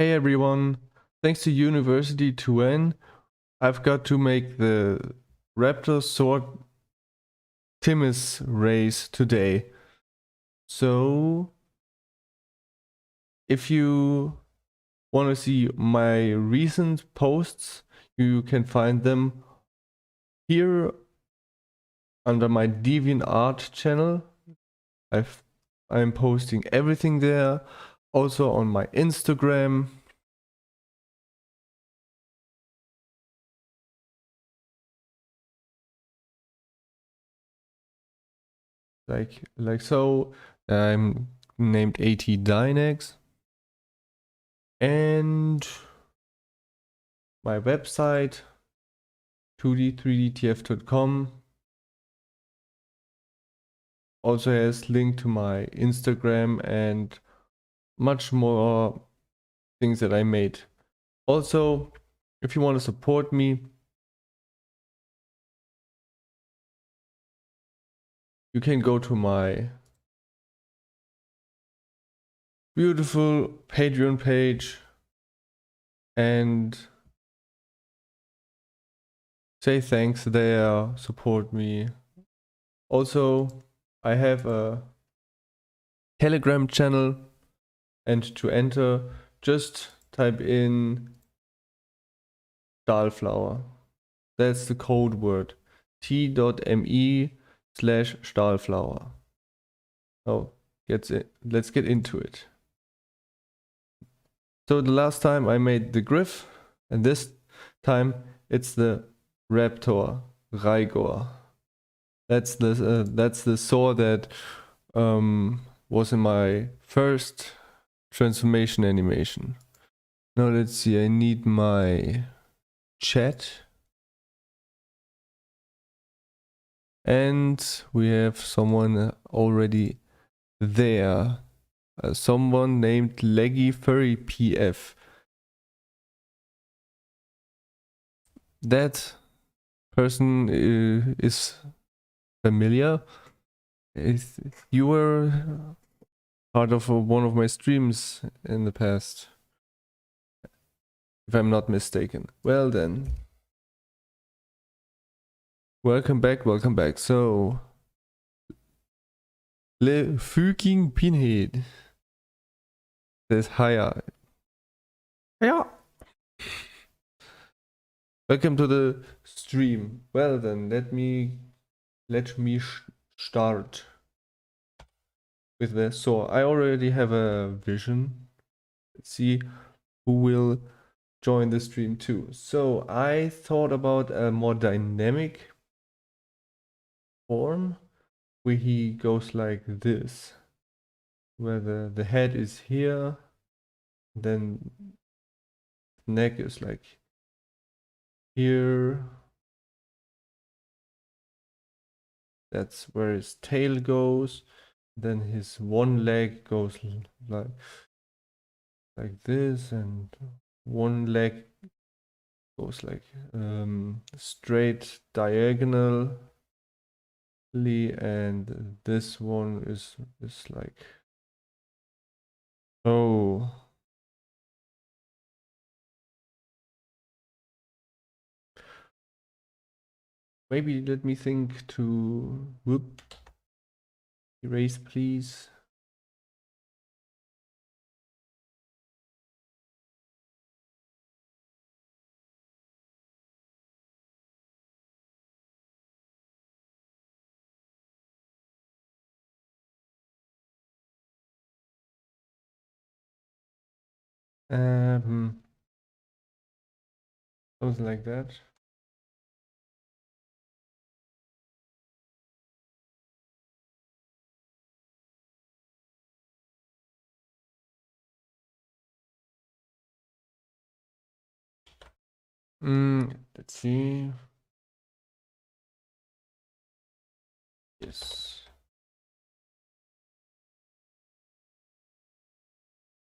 Hey everyone, thanks to University 2N, I've got to make the Raptor Saur Timus race today. So, if you want to see my recent posts, you can find them here under my DeviantArt channel. I'm posting everything there, also on my Instagram. Like so, I'm named AT Dynex, and my website 2d3dtf.com also has link to my Instagram and much more things that I made. Also, if you want to support me, you can go to my beautiful Patreon page and say thanks there, support me. Also, I have a Telegram channel, and to enter, just type in Stahlflower. That's the code word. t.me/Stahlflower. Oh, let's get into it. So the last time I made the Griff, and this time it's the Raptor Rigor. That's the Saur that was in my first transformation animation. Now let's see, I need my chat. And we have someone already there. Someone named Leggy Furry PF. That person is familiar. You were part of one of my streams in the past, if I'm not mistaken. Well then. Welcome back, welcome back. So, Le Fucking Pinhead says hiya. Yeah. Welcome to the stream. Well then, let me start with the Saur. I already have a vision. Let's see who will join the stream too. So I thought about a more dynamic form where he goes like this, where the head is here, then the neck is like here. That's where his tail goes. Then his one leg goes like this, and one leg goes like straight diagonally, and this one is like, oh, maybe let me think to whoop, erase please. Something like that. Let's see. Yes.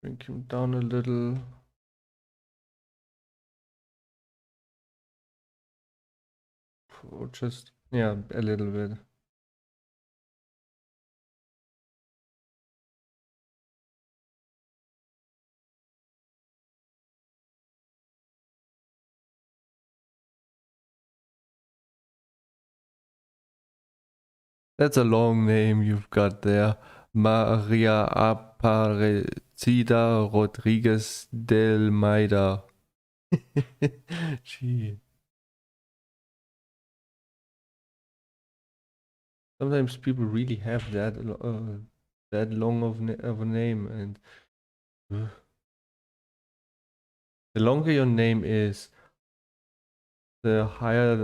Bring him down a little. Or just, yeah, a little bit. That's a long name you've got there. Maria Aparecida Rodriguez del Maida. Gee. Sometimes people really have that long of a name, and the longer your name is, the higher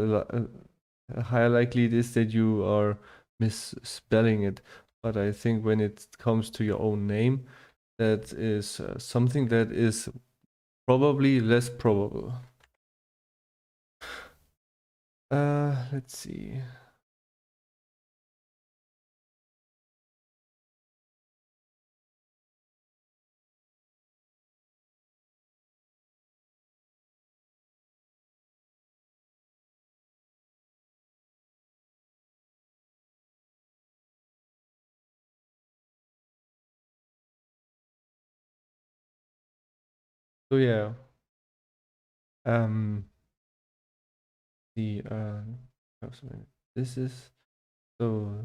likely it is that you are misspelling it. But I think when it comes to your own name, that is something that is probably less probable. Let's see. So yeah, um, the this is so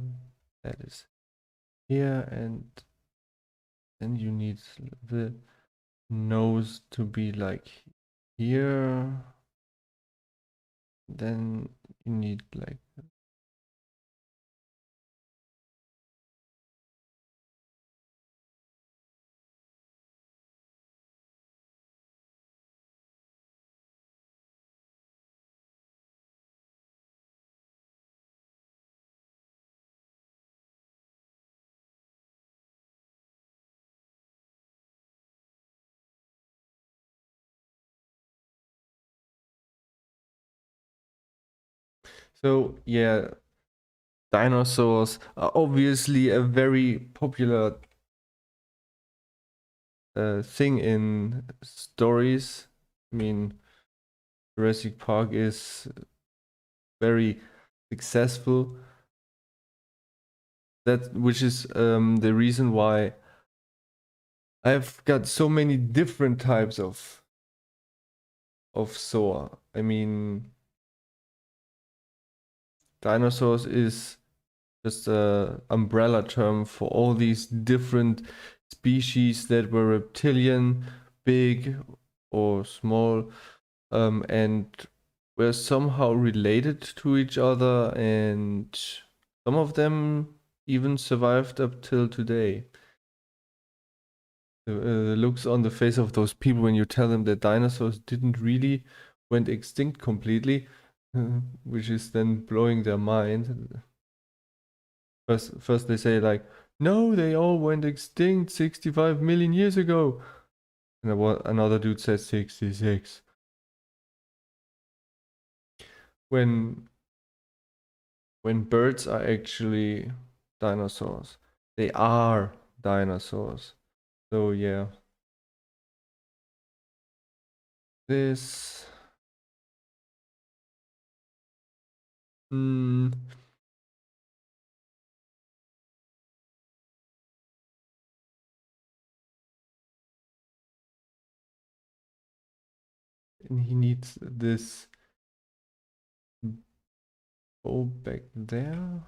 that is here, and then you need the nose to be like here. Then you need like so yeah. Dinosaurs are obviously a very popular thing in stories. I mean, Jurassic Park is very successful. That which is the reason why I've got so many different types of Saur. I mean, dinosaurs is just a umbrella term for all these different species that were reptilian, big or small, and were somehow related to each other, and some of them even survived up till today. The looks on the face of those people when you tell them that dinosaurs didn't really went extinct completely, which is then blowing their mind. First they say like, no, they all went extinct 65 million years ago. And another dude says 66. When birds are actually dinosaurs. They are dinosaurs. So yeah. This mm, and he needs this bow back there.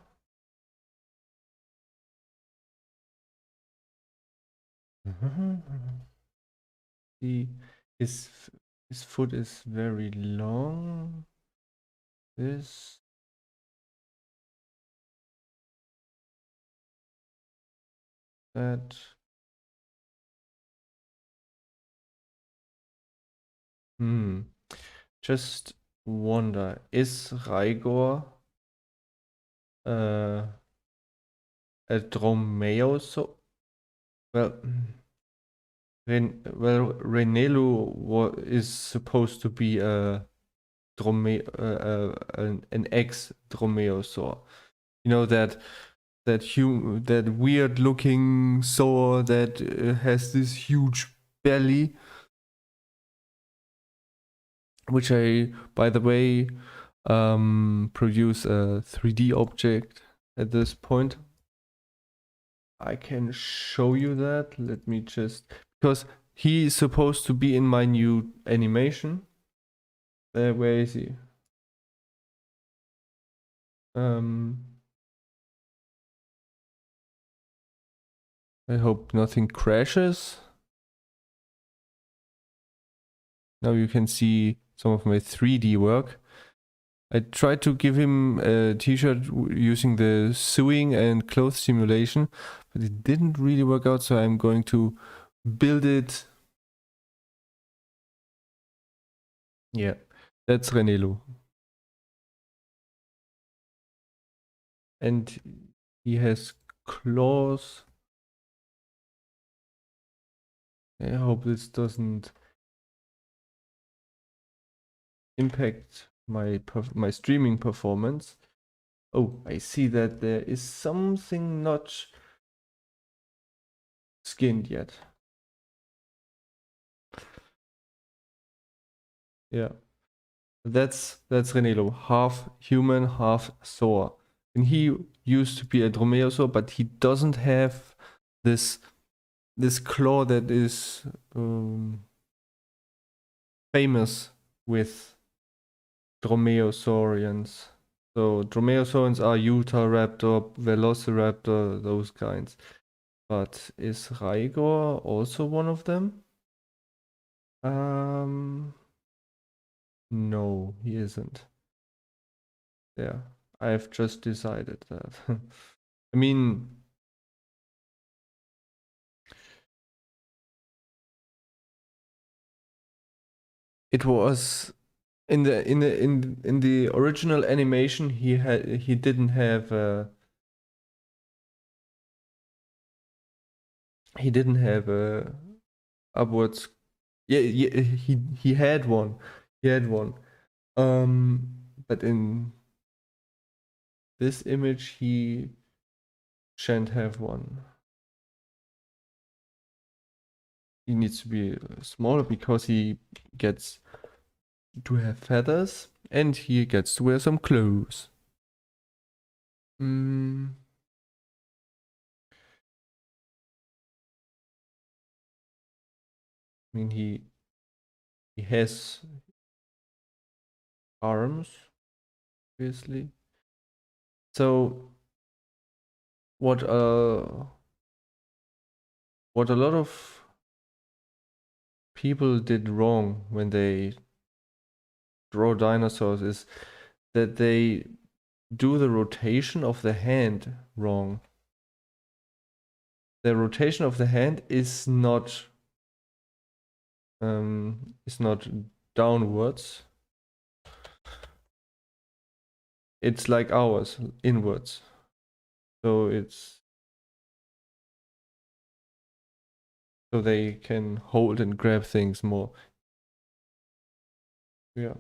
See, his his foot is very long. This that just wonder, is Raigor uh, a Dromaeosaur? Well, Renelu is supposed to be a an ex Dromaeosaur. You know that weird looking saur that has this huge belly, which I, by the way, produce a 3D object at this point. I can show you that. Let me just, because he is supposed to be in my new animation. Where is he? I hope nothing crashes. Now you can see some of my 3D work. I tried to give him a t-shirt using the sewing and cloth simulation, but it didn't really work out, so I'm going to build it. Yeah, that's Renelo. And he has claws. I hope this doesn't impact my streaming performance. Oh, I see that there is something not skinned yet. Yeah, that's Renelo, half human, half Saur. And he used to be a dromaeosaur, but he doesn't have this claw that is famous with dromaeosaurians. So dromaeosaurians are Utahraptor, Velociraptor, those kinds. But is Raigor also one of them? No, he isn't. Yeah, I've just decided that. I mean, it was in the original animation he didn't have upwards. Yeah, he had one. He had one. But in this image he shan't have one. He needs to be smaller because he gets to have feathers and he gets to wear some clothes. Mm. I mean, he has arms, obviously. So what a lot of people did wrong when they draw dinosaurs is that they do the rotation of the hand wrong. The rotation of the hand is not downwards. It's like ours, inwards. So so they can hold and grab things more. Yeah.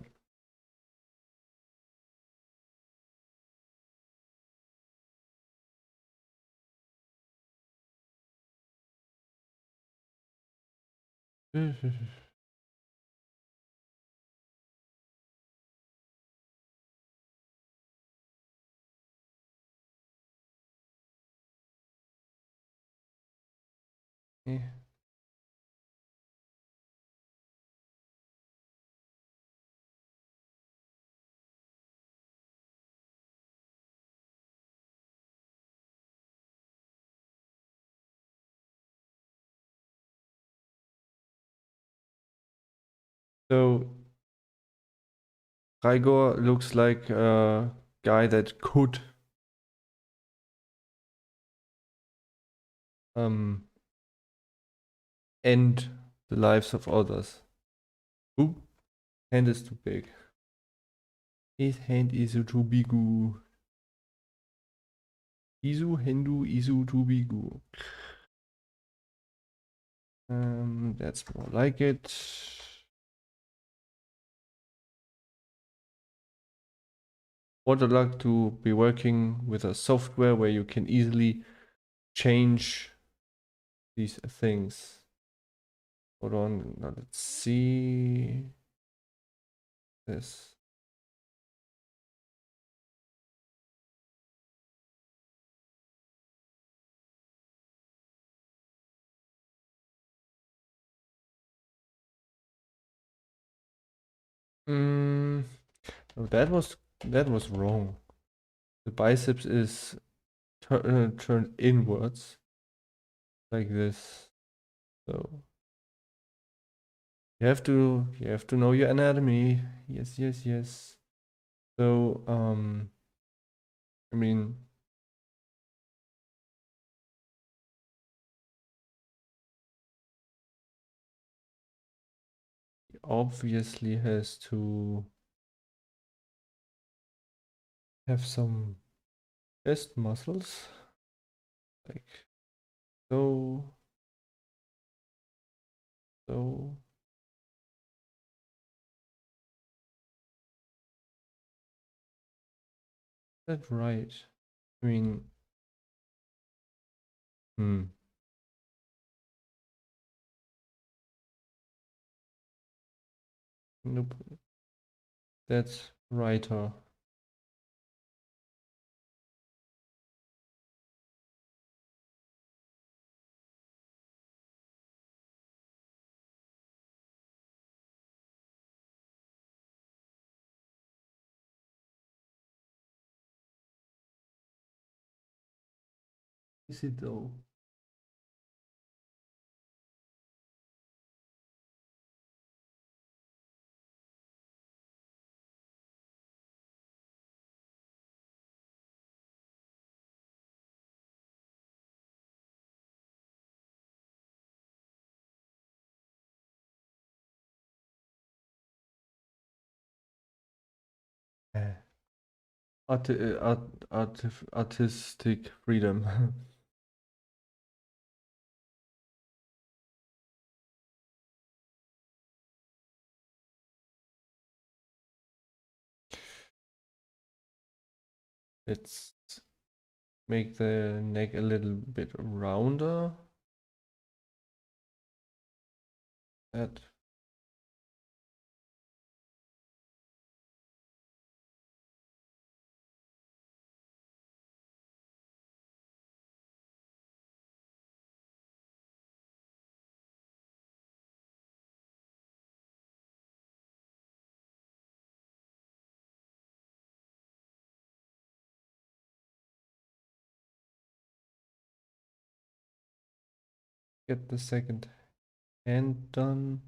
Yeah. So Raigor looks like a guy that could um, end the lives of others. Ooh, hand is too big. His hand is too big. Isu Hendu Isu too big. That's more like it. What a luck to be working with a software where you can easily change these things. Hold on, now let's see this. Mm, oh, that was wrong. The biceps is turned inwards. like this. So you have to know your anatomy. Yes, yes, yes. So I mean, he obviously has to have some chest muscles, like so, so. Is that right? I mean, hmm. Nope. That's righter. Is it though? Yeah. Artistic freedom. Let's make the neck a little bit rounder. That get the second hand done.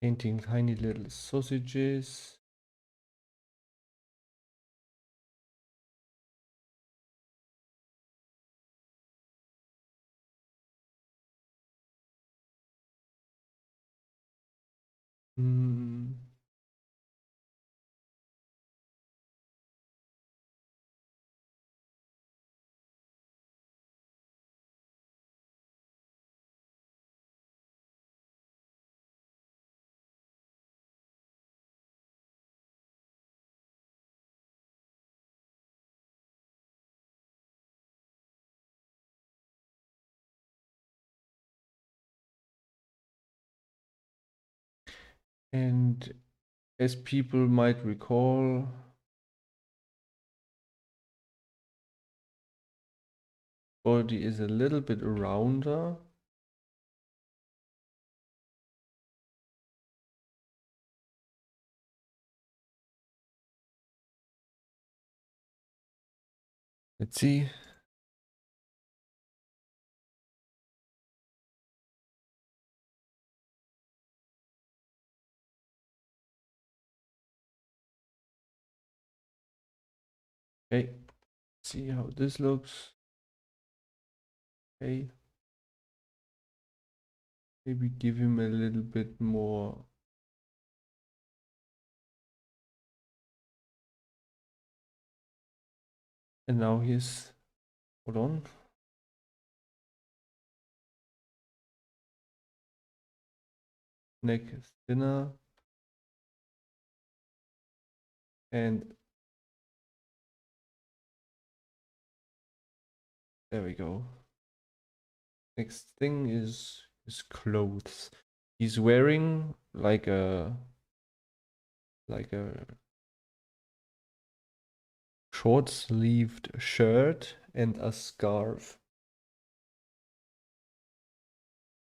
Painting tiny little sausages. Hmm. And as people might recall, body is a little bit rounder. Let's see. Okay, see how this looks. Okay, maybe give him a little bit more. And now he's, hold on. Neck is thinner. And there we go. Next thing is his clothes. He's wearing like a short-sleeved shirt and a scarf.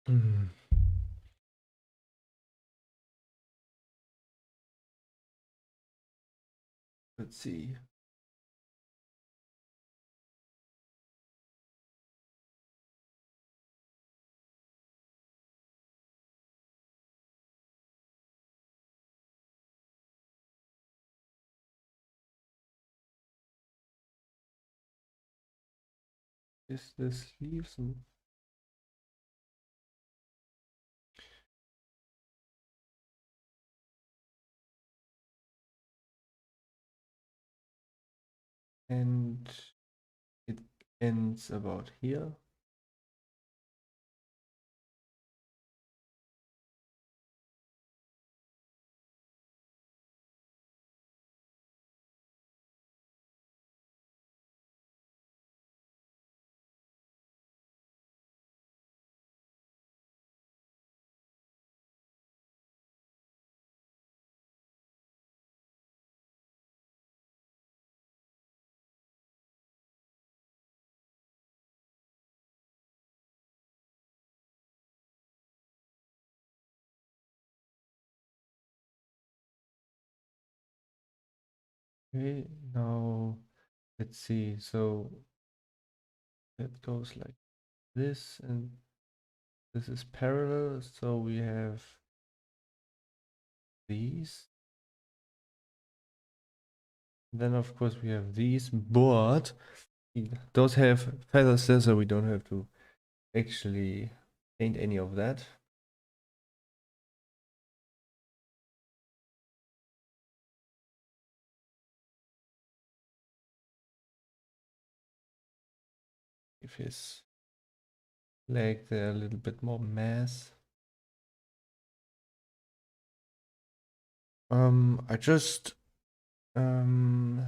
Mm. Let's see. Is this leaves? And it ends about here. Okay, now let's see. So that goes like this, and this is parallel. So we have these. Then of course we have these, but those have feathers there, so we don't have to actually paint any of that. Give his leg there a little bit more mass. I just um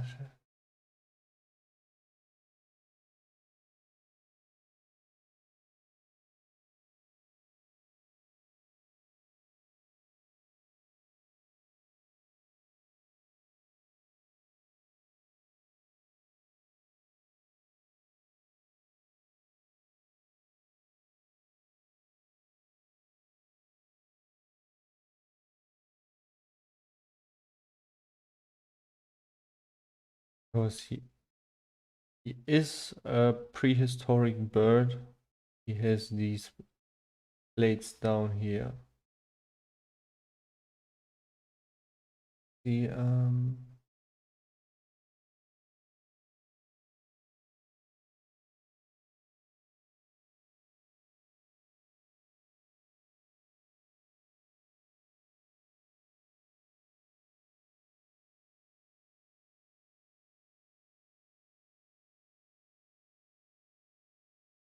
because he is a prehistoric bird. He has these plates down here. The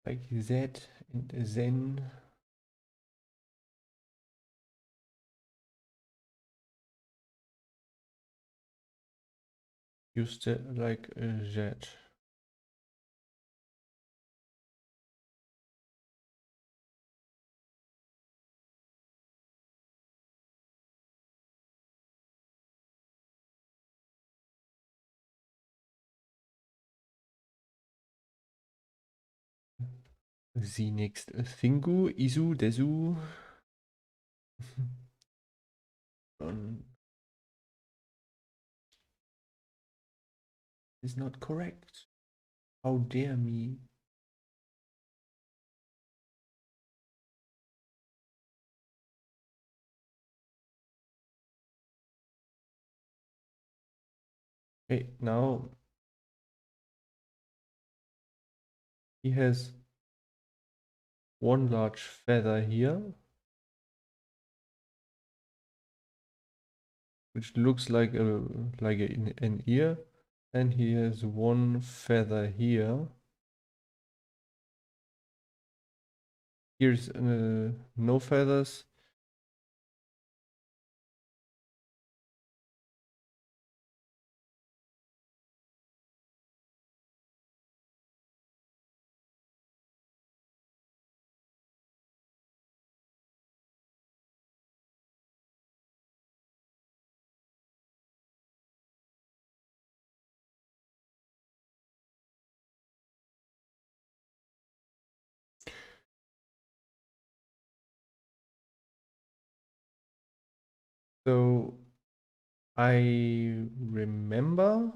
like that, and then used it like that. The next thingu, isu, desu. Is not correct. How dare me? Okay, now he has one large feather here, which looks like an ear, and he has one feather here. Here's no feathers. So I remember,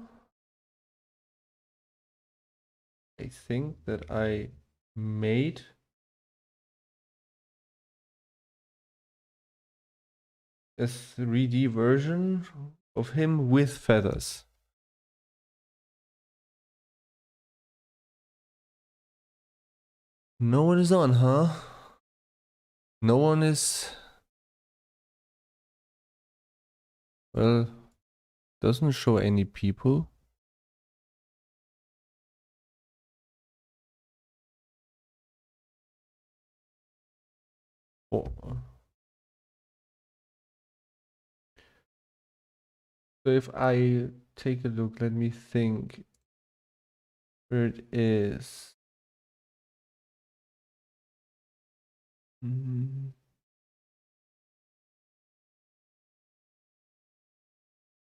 I think that I made a 3D version of him with feathers. No one is on, huh? No one is, well, doesn't show any people. Oh. So if I take a look, let me think where it is. I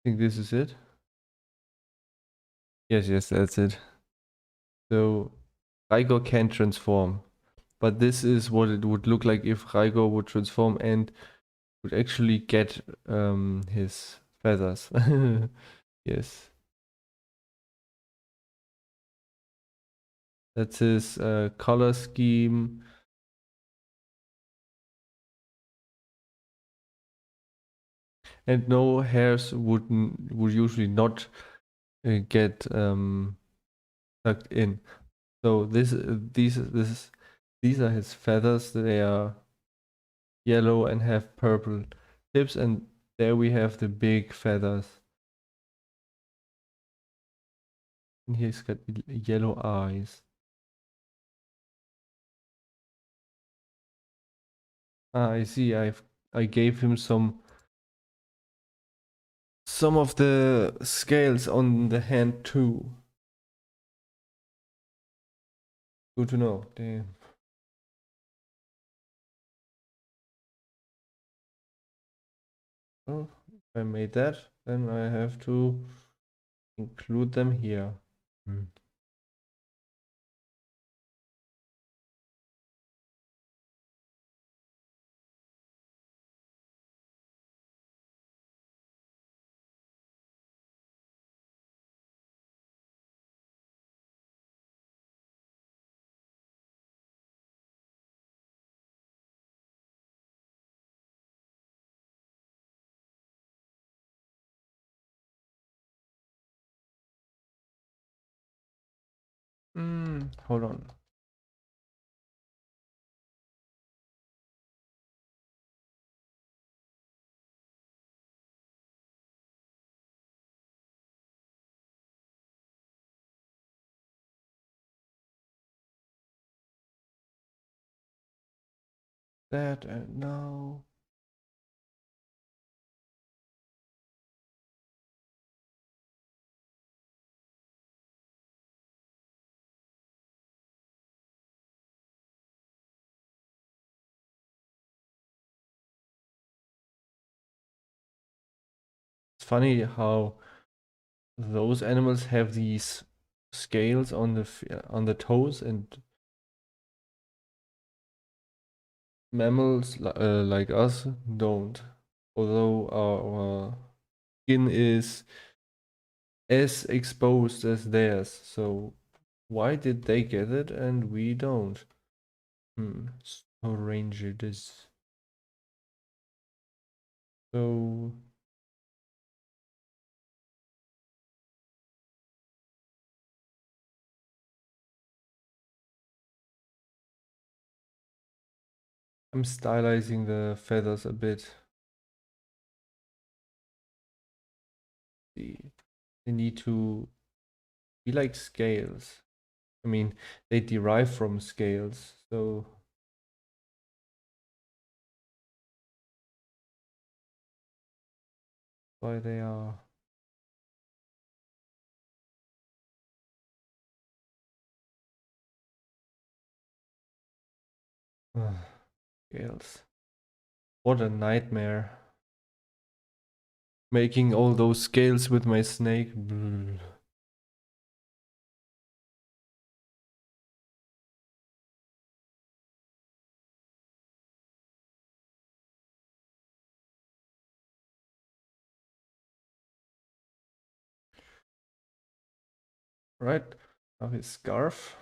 think this is it. Yes, that's it. So Raigor can transform, but this is what it would look like if Raigor would transform and would actually get his feathers. Yes, that's his color scheme. And no, hairs would usually not get tucked in. So these are his feathers. They are yellow and have purple tips, and there we have the big feathers. And he's got yellow eyes. Ah, I see. I gave him some of the scales on the hand too. Good to know. Damn. Oh, if I made that, then I have to include them here. Hmm. Hold on. That and now. It's funny how those animals have these scales on the toes, and mammals like us don't. Although our skin is as exposed as theirs, so why did they get it and we don't? Strange it is. So I'm stylizing the feathers a bit. They need to be like scales. I mean, they derive from scales, so why they are. Scales. What a nightmare. Making all those scales with my snake. Right, now his scarf.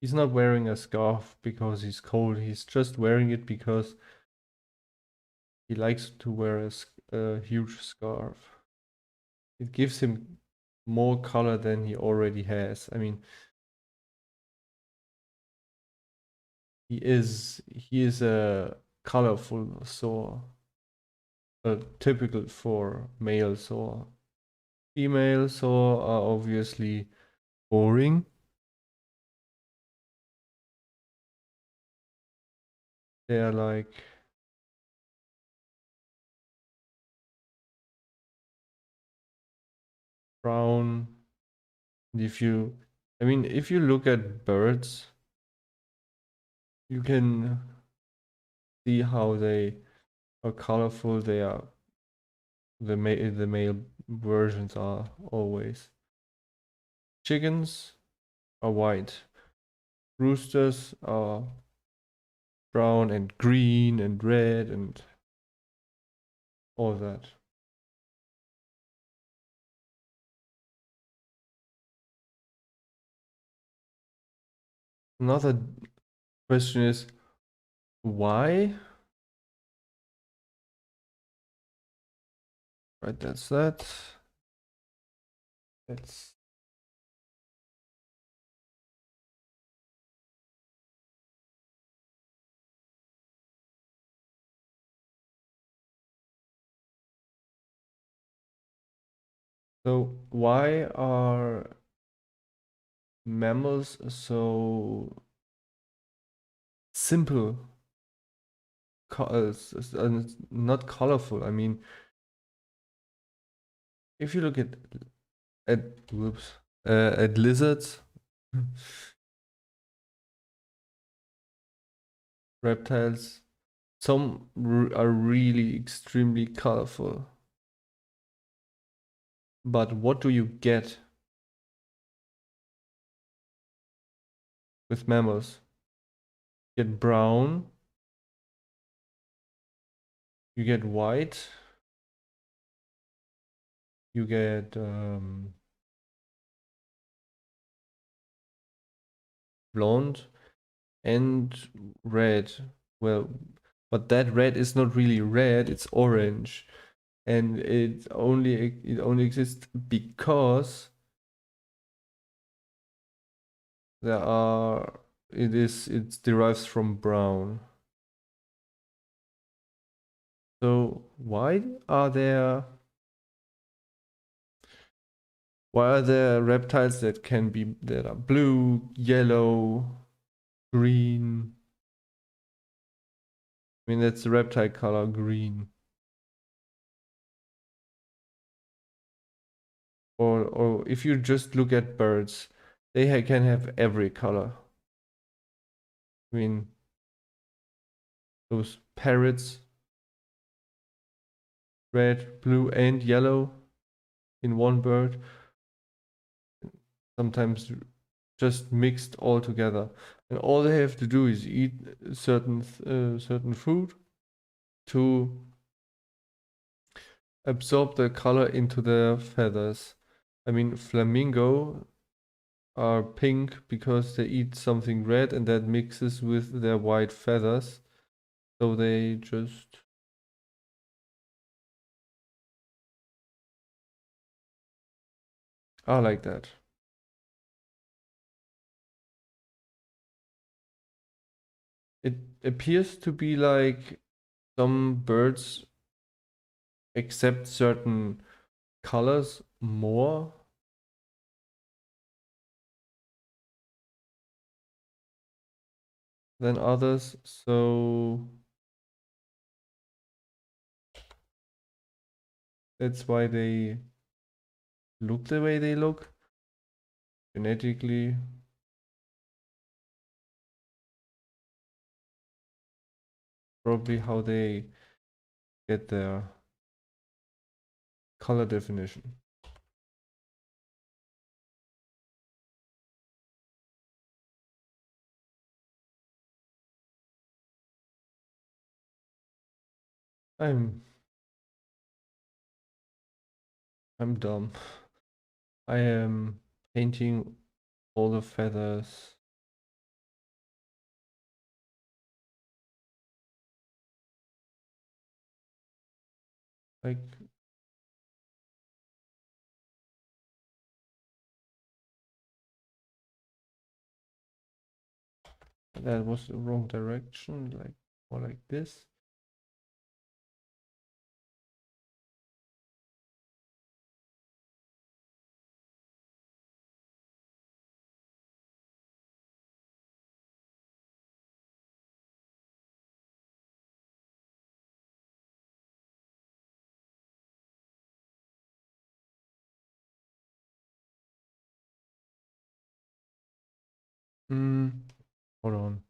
He's not wearing a scarf because he's cold. He's just wearing it because he likes to wear a huge scarf. It gives him more color than he already has. I mean, he is a colorful Saur, typical for male Saur. Female Saur are obviously boring. They are like brown. If you, I mean, if you look at birds, you can see how they are colorful. They are the male versions are always. Chickens are white. Roosters are brown and green and red and all that. Another question is why? Right, that's that. That's so why are mammals so simple? Not colorful. I mean, if you look at whoops at lizards, reptiles, some are really extremely colorful. But what do you get with mammals? You get brown, you get white, you get blonde, and red. Well, but that red is not really red, it's orange. And it only exists because there are it derives from brown. So why are there reptiles that are blue, yellow, green? I mean that's the reptile color green. Or if you just look at birds, they can have every color. I mean those parrots, red, blue, and yellow in one bird, sometimes just mixed all together. And all they have to do is eat certain food to absorb the color into their feathers. I mean, flamingo are pink because they eat something red and that mixes with their white feathers. So they just are like that. It appears to be like some birds accept certain colors more than others. So that's why they look the way they look genetically. Probably how they get their color definition. I'm dumb. I am painting all the feathers. Like that was the wrong direction, like more like this. Hold on.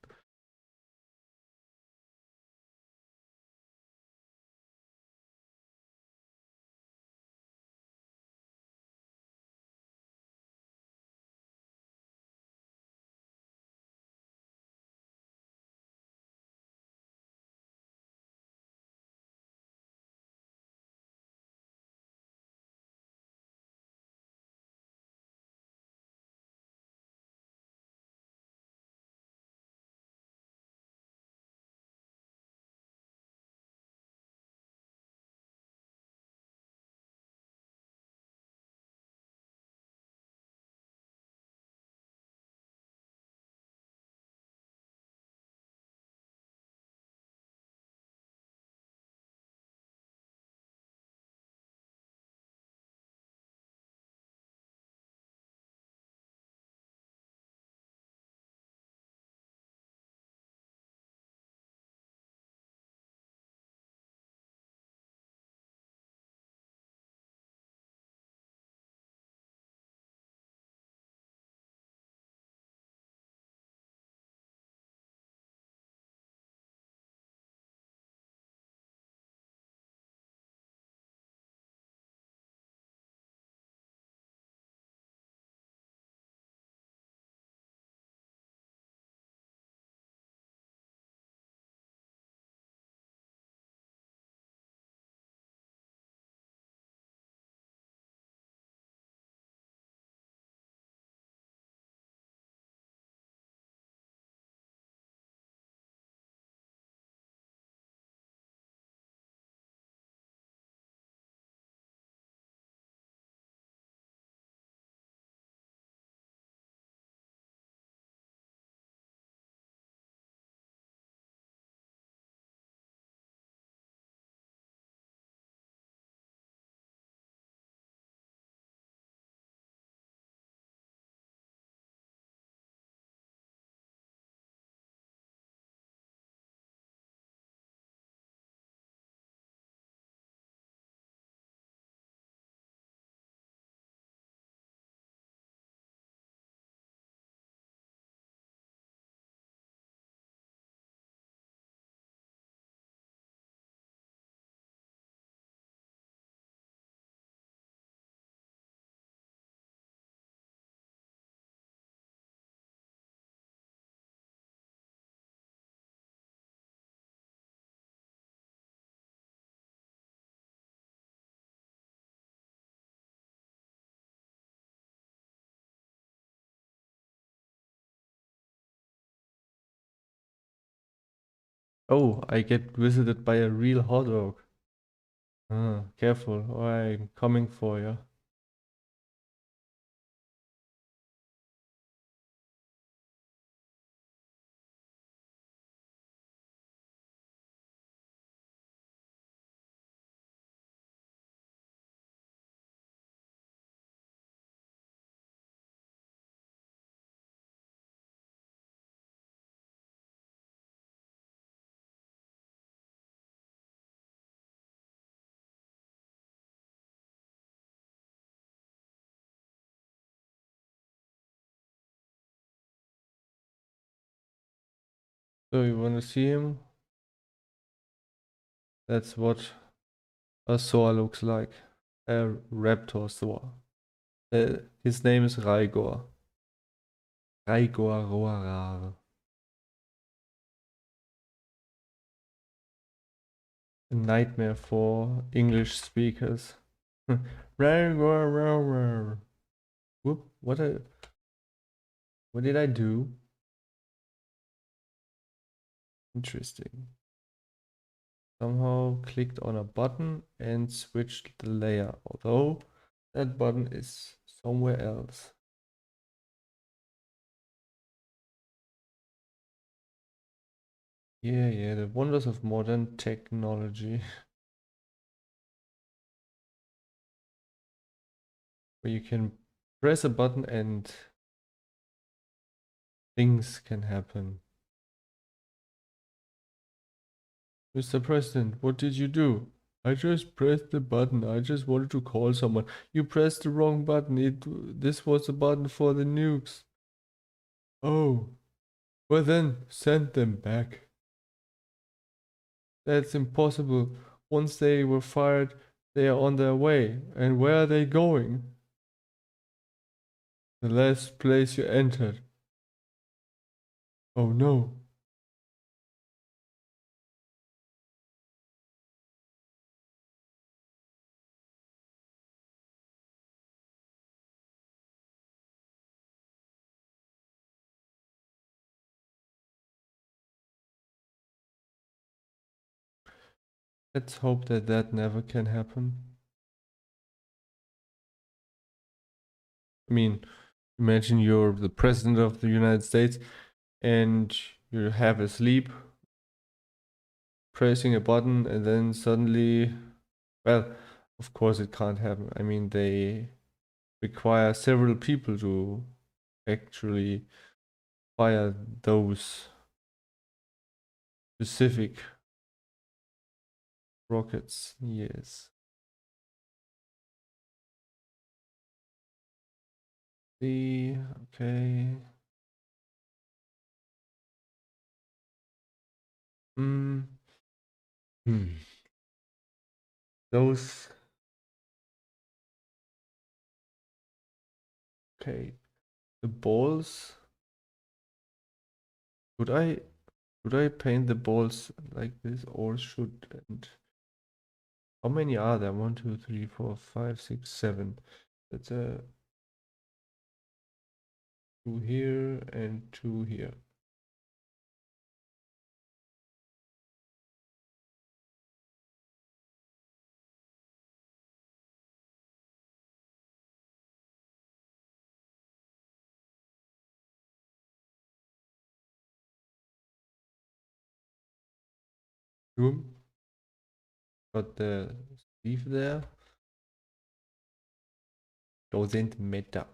Oh, I get visited by a real hot dog. Careful, or I'm coming for you. So you want to see him? That's what a saur looks like. A raptor saur. His name is Raigor. Raigor Roarar. a nightmare for English speakers. Whoop, what did I do? Interesting. Somehow clicked on a button and switched the layer, although that button is somewhere else. Yeah, the wonders of modern technology. Where you can press a button and things can happen. Mr. President, what did you do? I just pressed the button. I just wanted to call someone. You pressed the wrong button. This was the button for the nukes. Oh, well then, send them back. That's impossible. Once they were fired, they are on their way. And where are they going? The last place you entered. Oh no. Let's hope that that never can happen. I mean, imagine you're the president of the United States and you have a sleep, pressing a button, and then suddenly, well, of course it can't happen. I mean, they require several people to actually fire those specific rockets. Yes. See, okay. Hmm. Hmm. Those. Okay. The balls. Would I paint the balls like this, or should and how many are there? 1, 2, 3, 4, 5, 6, 7. That's a 2 here and 2 here. Boom. Got the sleeve there. Doesn't matter.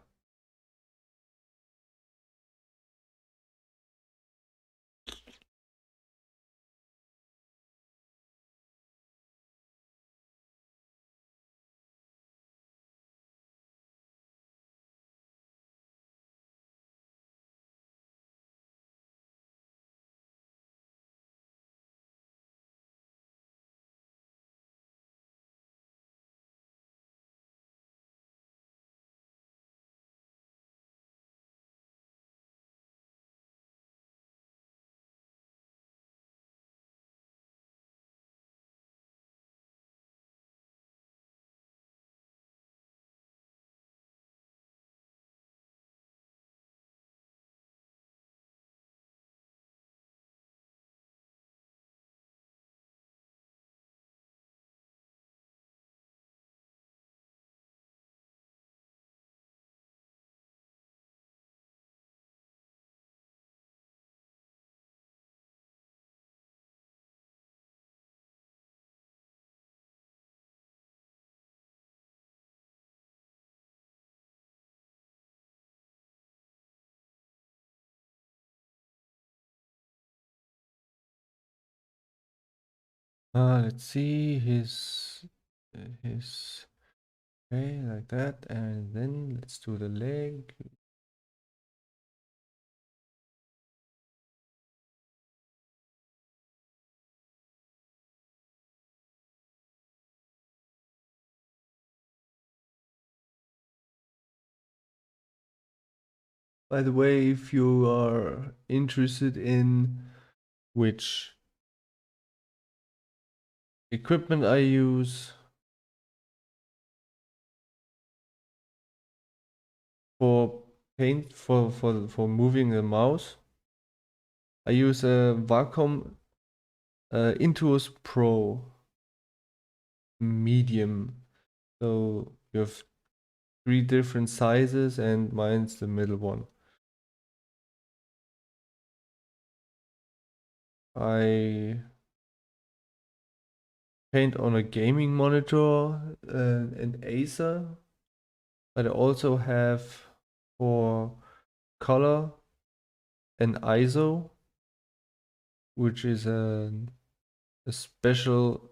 Let's see his okay, like that, and then let's do the leg. By the way, if you are interested in which Equipment I use for paint for moving the mouse. I use a Wacom Intuos Pro medium. So you have 3 different sizes and mine's the middle one. I paint on a gaming monitor, an Acer, but I also have for color an ISO, which is a special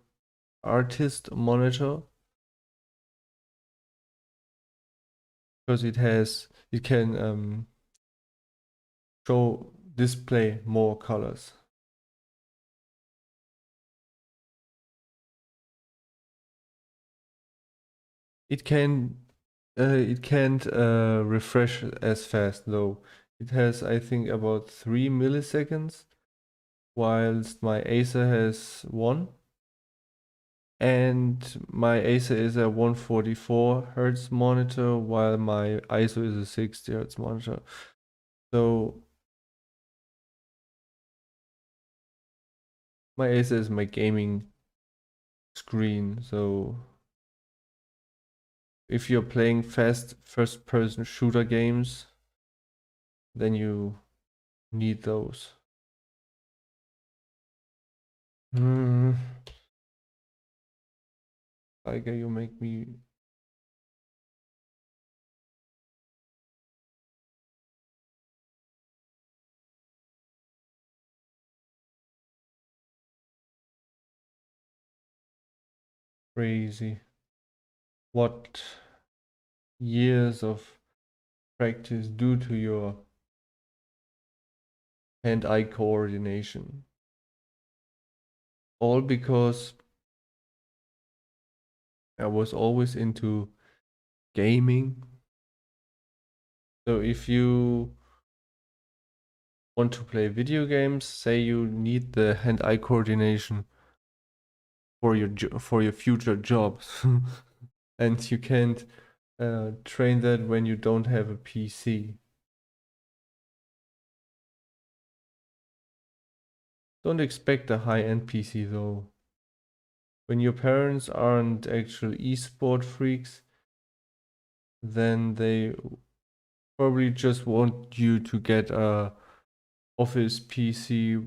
artist monitor because it can display more colors. It can't refresh as fast though. It has, I think, about 3 milliseconds, whilst my Acer has 1. And my Acer is a 144 Hertz monitor, while my ISO is a 60 Hertz monitor. So my Acer is my gaming screen. So if you're playing fast first-person shooter games, then you need those. Tiger, you make me crazy. What years of practice do to your hand-eye coordination? All because I was always into gaming. So if you want to play video games, say you need the hand-eye coordination for your future jobs, and you can't train that when you don't have a PC. Don't expect a high-end PC though. When your parents aren't actual esport freaks, then they probably just want you to get a office PC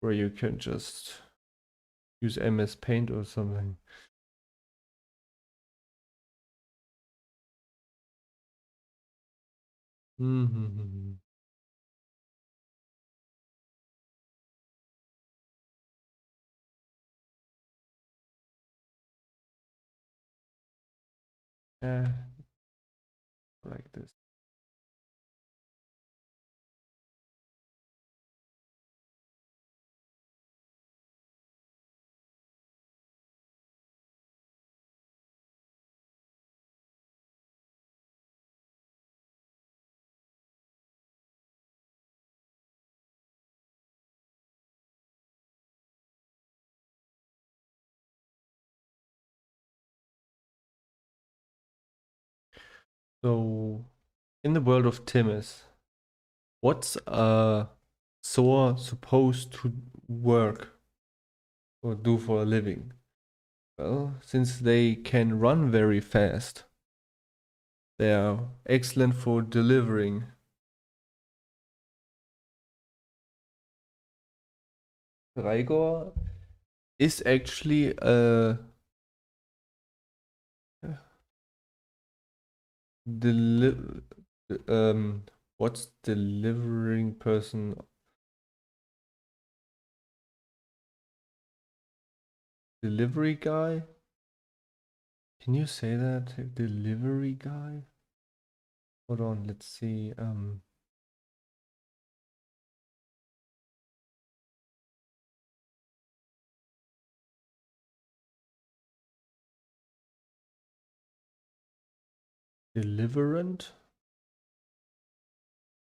where you can just use MS Paint or something. Mm-hmm. Yeah, like this. So, in the world of Timus, what's a Saur supposed to work or do for a living? Well, since they can run very fast, they are excellent for delivering. Raigor is actually a deli what's delivering person? Delivery guy? Can you say that? Delivery guy? Hold on, let's see. Deliverant?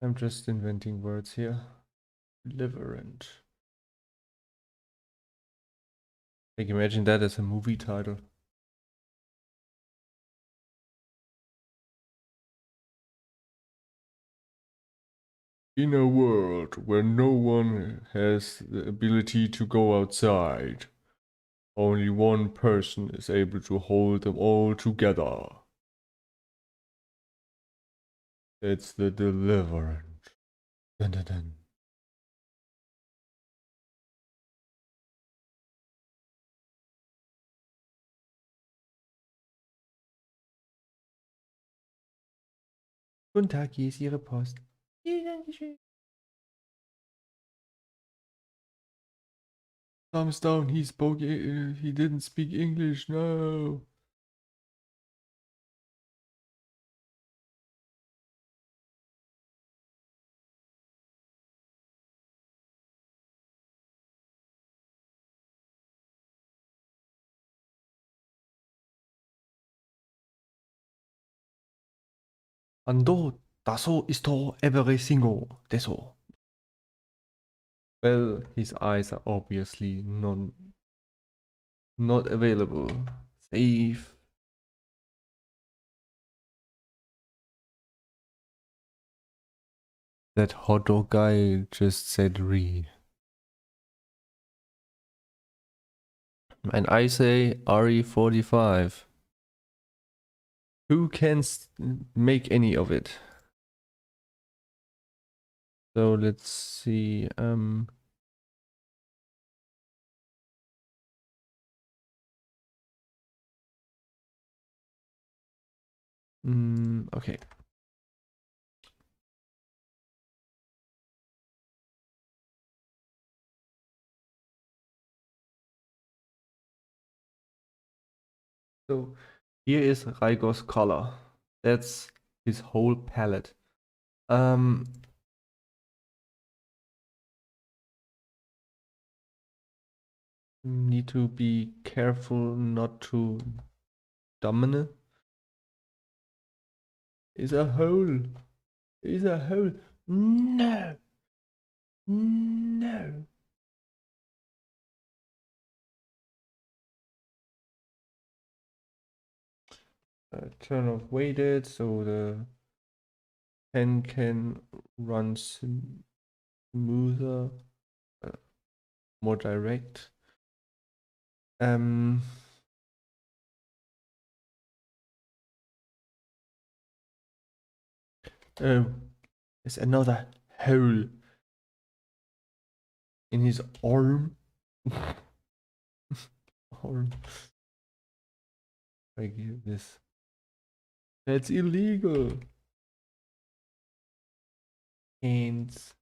I'm just inventing words here. Deliverant. Like imagine that as a movie title. In a world where no one has the ability to go outside, only one person is able to hold them all together. It's the Deliverance. Dun, dun, dun. Guten Tag, hier ist Ihre Post. Ja, Dankeschön. Thumbs down, he didn't speak English, no. Ando, daso isto everything deso. Well, his eyes are obviously not available. Save. That hot dog guy just said re. And I say RE45. Who can make any of it? So let's see. Okay. So here is Raigo's color. That's his whole palette. Need to be careful not to dominate. Is a hole. Is a hole. No. No. Turn off weighted so the pen can run smoother, more direct. Oh, there's another hole in his arm. Arm. I give this. That's illegal. Hands.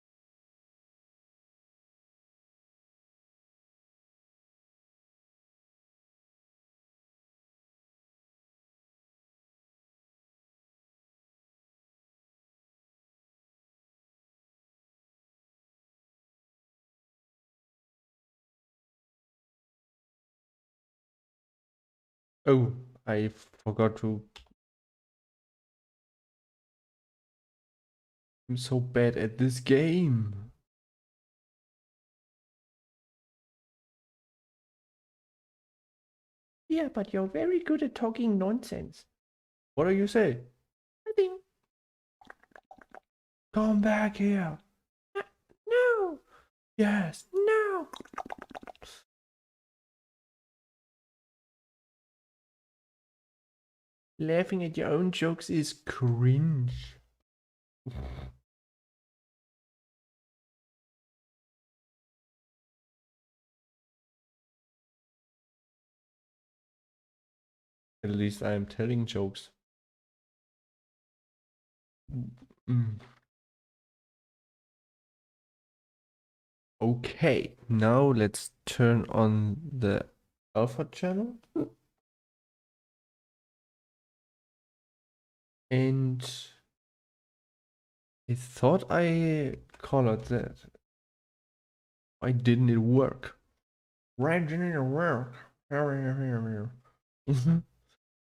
Oh, I forgot to. I'm so bad at this game. Yeah, but you're very good at talking nonsense. What do you say? Nothing. Come back here. No. Yes. No. Laughing at your own jokes is cringe. At least I am telling jokes. Okay, now let's turn on the alpha channel. And I thought I colored that. Why didn't it work? Why didn't it work?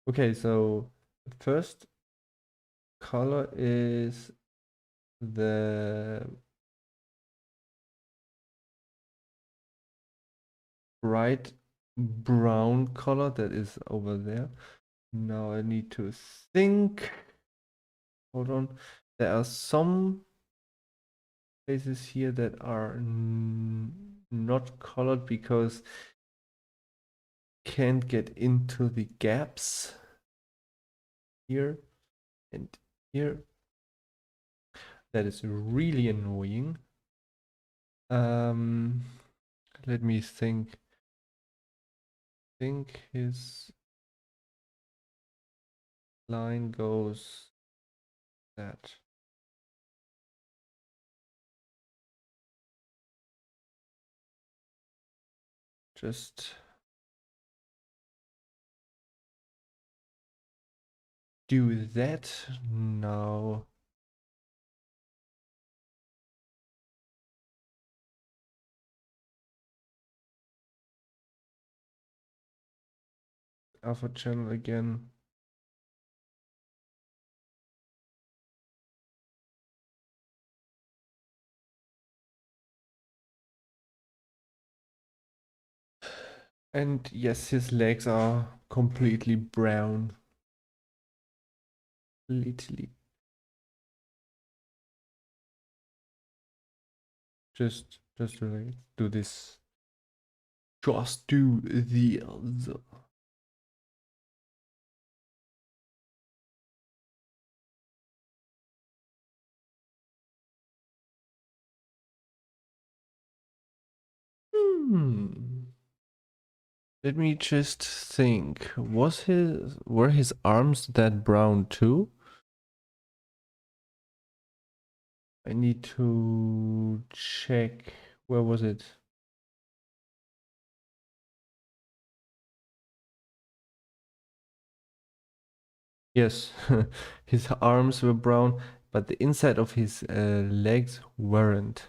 Okay, so the first color is the bright brown color that is over there. Now I need to think. Hold on. There are some places here that are not colored because can't get into the gaps here and here. That is really annoying. Let me think. Think his line goes that. Just do that now. Alpha channel again. And yes, his legs are completely brown. Literally. Just like do this. Just do the other. Let me just think. Were his arms that brown too? I need to check. Where was it? Yes, his arms were brown, but the inside of his legs weren't.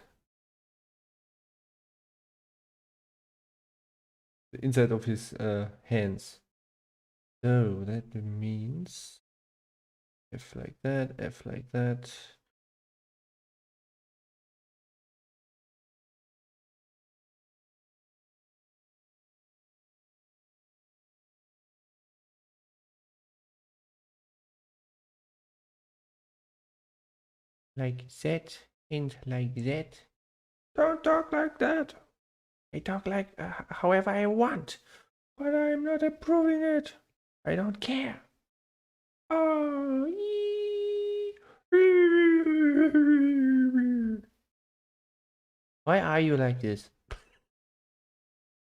The inside of his hands. So that means F like that, F like that. Like that and like that. Don't talk like that. I talk like however I want, but I'm not approving it. I don't care. Oh, why are you like this?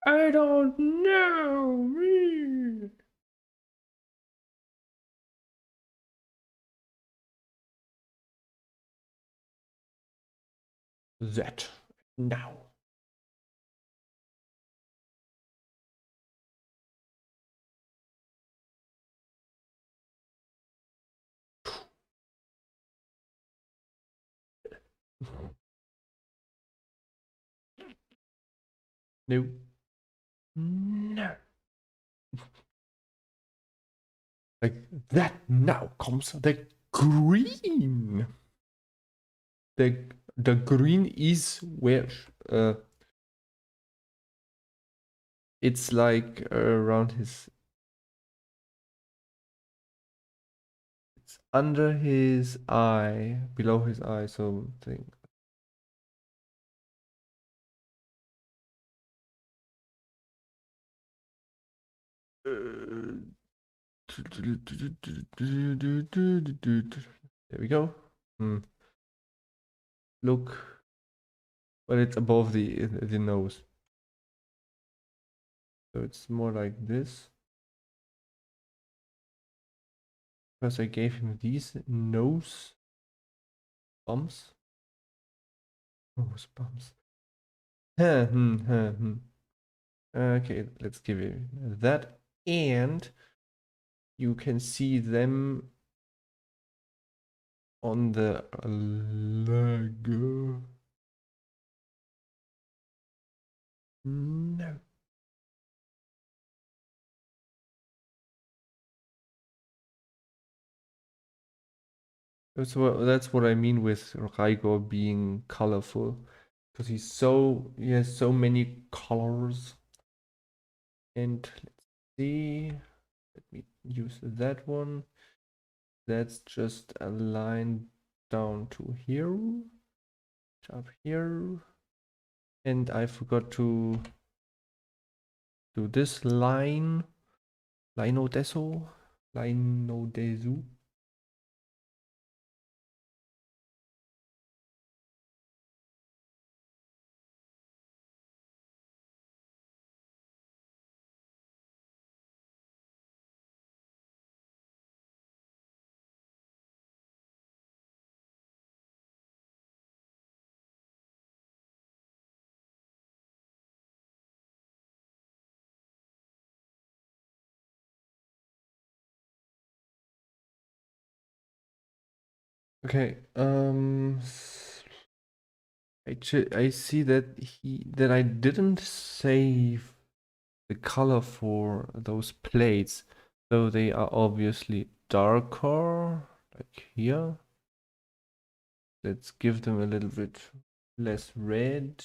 I don't know. That now. No. No. Like that now comes the green. The green is where it's like around his, it's under his eye, below his eye, something. There we go. Look, but it's above the nose. So it's more like this. Because I gave him these nose bumps. Nose bumps. Okay, let's give it that. And you can see them on the leg. No. That's what I mean with Raigor being colorful. Because he has so many colors. And let's see, let me use that one. Let's just align down to here, up here. And I forgot to do this line, lino deso. Okay, I see that I didn't save the color for those plates, so they are obviously darker, like here. Let's give them a little bit less red.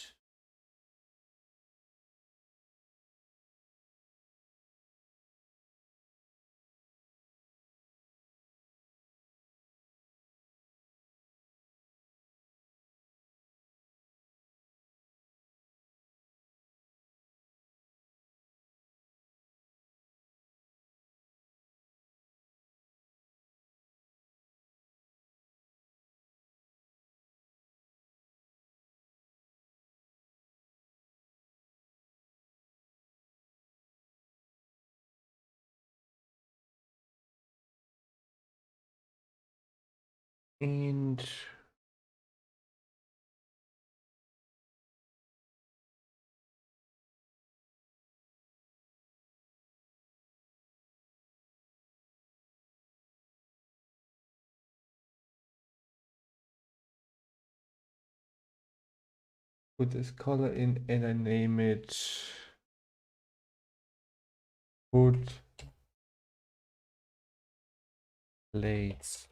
And put this color in, and I name it wood plates.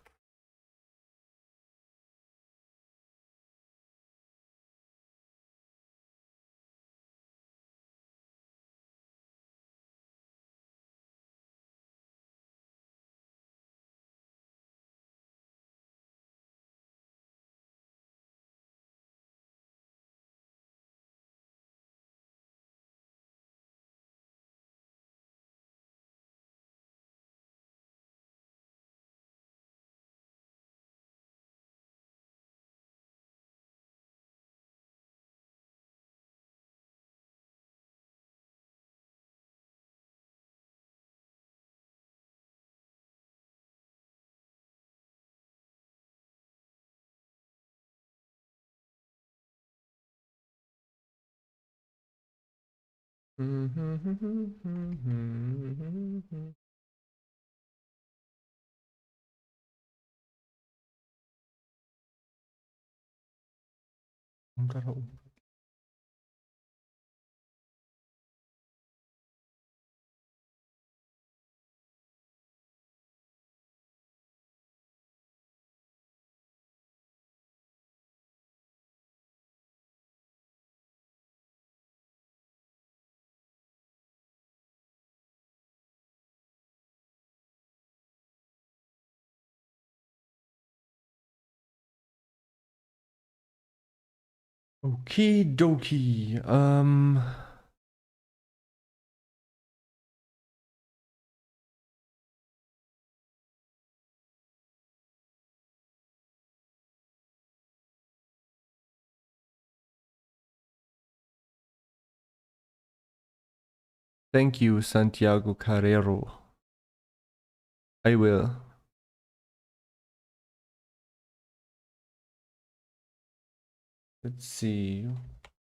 Okie dokie. Thank you, Santiago Carrero. I will. Let's see.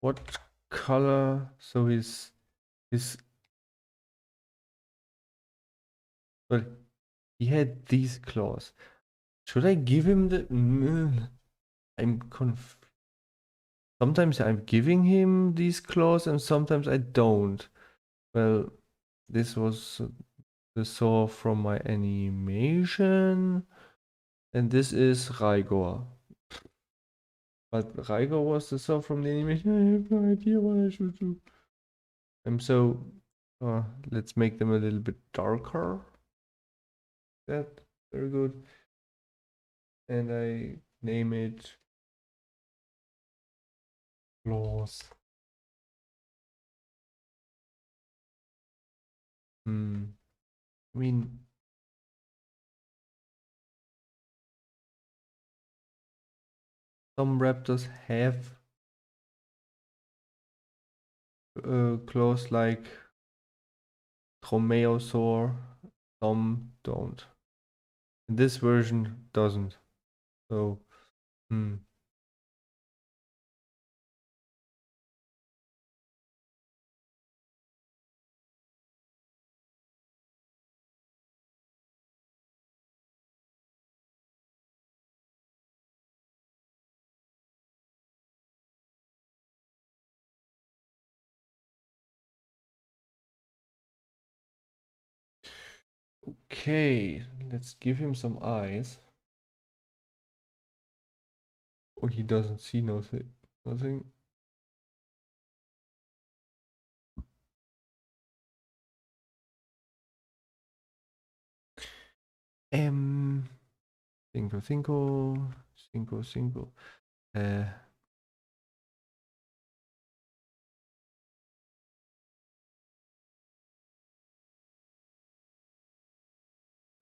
What color? So his well, he had these claws. Should I give him the? I'm conf. Sometimes I'm giving him these claws, and sometimes I don't. Well, this was the saw from my animation, and this is Raigor. But Raigor was the saw from the animation. I have no idea what I should do. I'm so Let's make them a little bit darker. That very good. And I name it claws. I mean, some raptors have claws like dromaeosaur, some don't. This version doesn't. So, hmm. Okay, let's give him some eyes. Oh, he doesn't see nothing. Nothing. Um, cinco. Uh,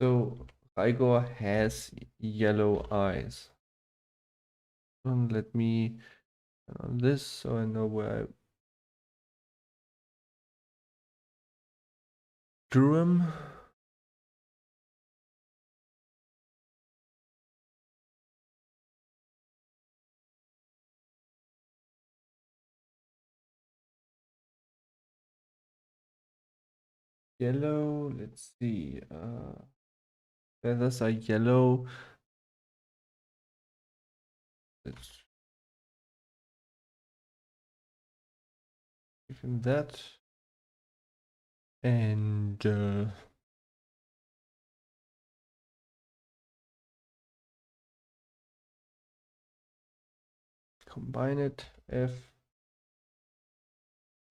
so Raigor has yellow eyes. Let me on this so I know where I drew him. Yellow, let's see. Feathers are yellow. Let's give him that. And combine it. F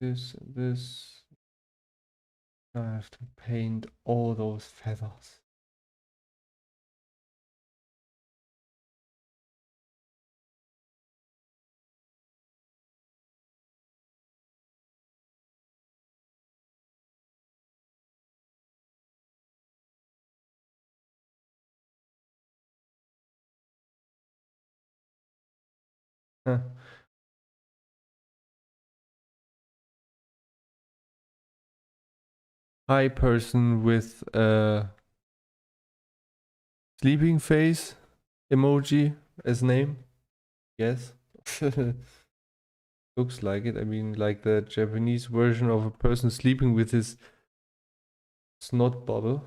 this. I have to paint all those feathers. Huh. Hi, person with a sleeping face emoji as name. Yes. Looks like it. I mean, like the Japanese version of a person sleeping with his snot bubble.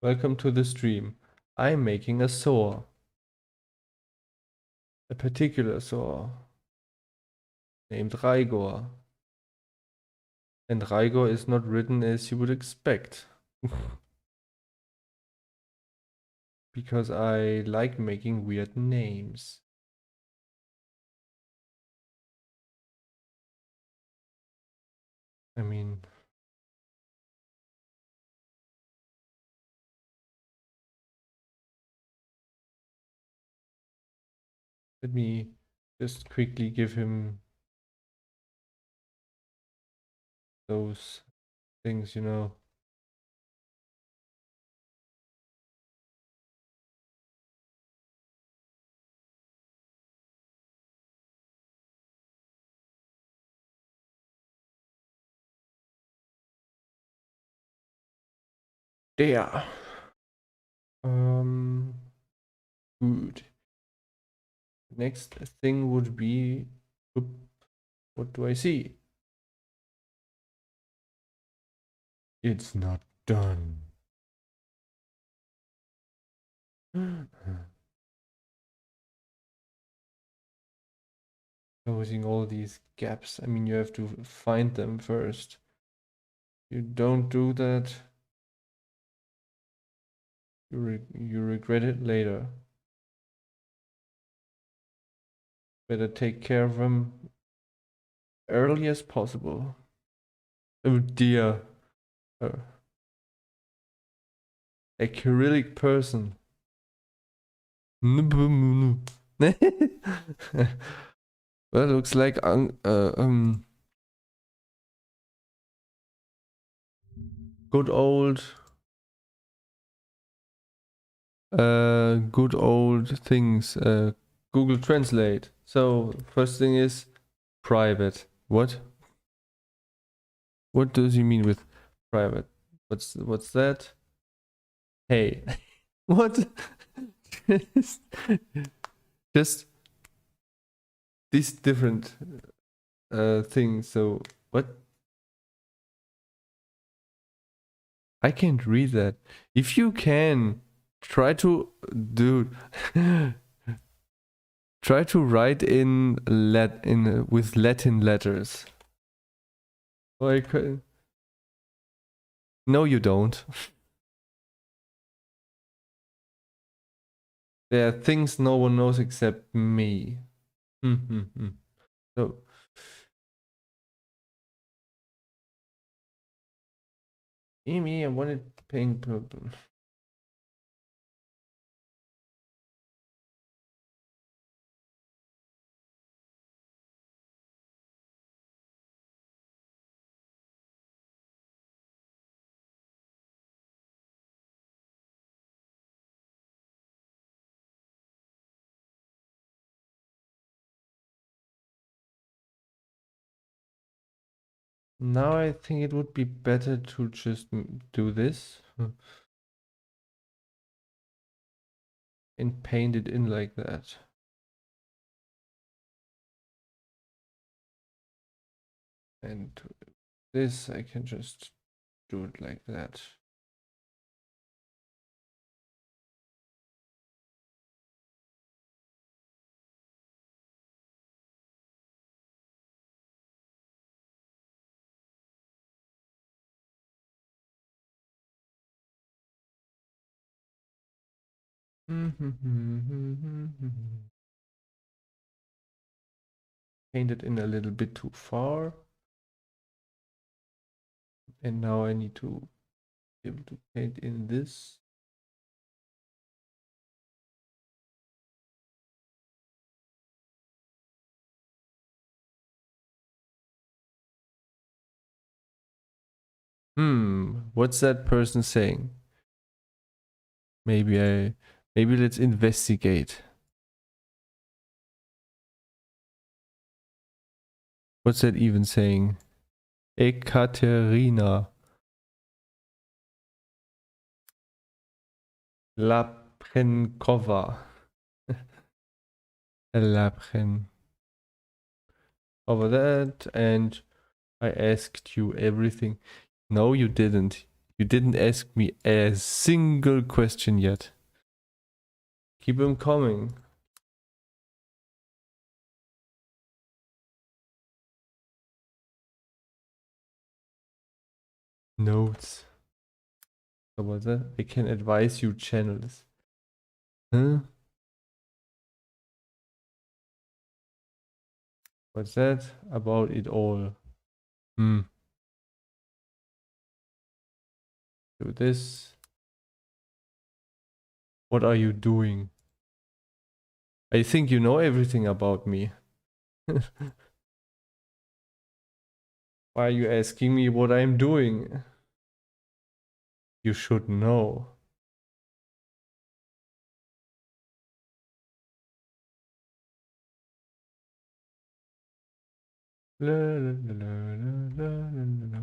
Welcome to the stream. I'm making a saw. A particular saw. Named Raigor. And Raigor is not written as you would expect. Because I like making weird names. I mean, let me just quickly give him those things, you know. There. Good. Next thing would be, oop, what do I see? It's not done. Closing all these gaps. I mean, you have to find them first. You don't do that, you regret it later. Better take care of them early as possible. Oh dear. Acrylic person. Well, looks like good old things. Google Translate. So first thing is private. What? What does he mean with private? What's that? Hey. What? Just these different things. So what? I can't read that. If you can, try to do. Try to write in with Latin letters. Like, no, you don't. There are things no one knows except me. So, Amy, I wanted pink purple. Now I think it would be better to just do this and paint it in like that. And this I can just do it like that. Painted in a little bit too far. And now I need to be able to paint in this. What's that person saying? Maybe let's investigate. What's that even saying? Ekaterina. Laprenkova. Lapren. Over that, and I asked you everything. No, you didn't. You didn't ask me a single question yet. Keep them coming. Notes. About that, I can advise you channels. Huh? What's that? About it all. Do this. What are you doing? I think you know everything about me. Why are you asking me what I'm doing? You should know. La, la, la, la, la, la, la.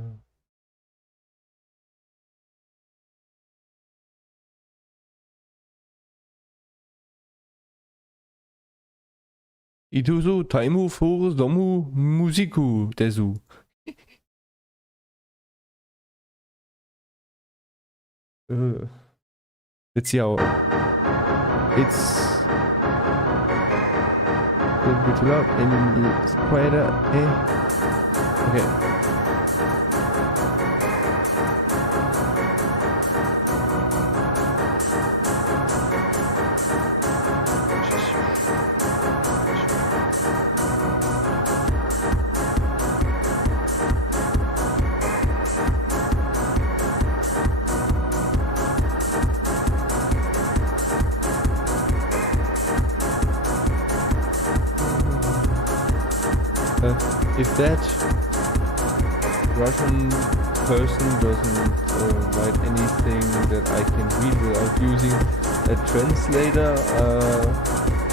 Ituzu, taimu, furs, domu, musiku, desu. Let's see how it's a little bit too loud and it's quieter. Okay. if that Russian person doesn't write anything that I can read without using a translator,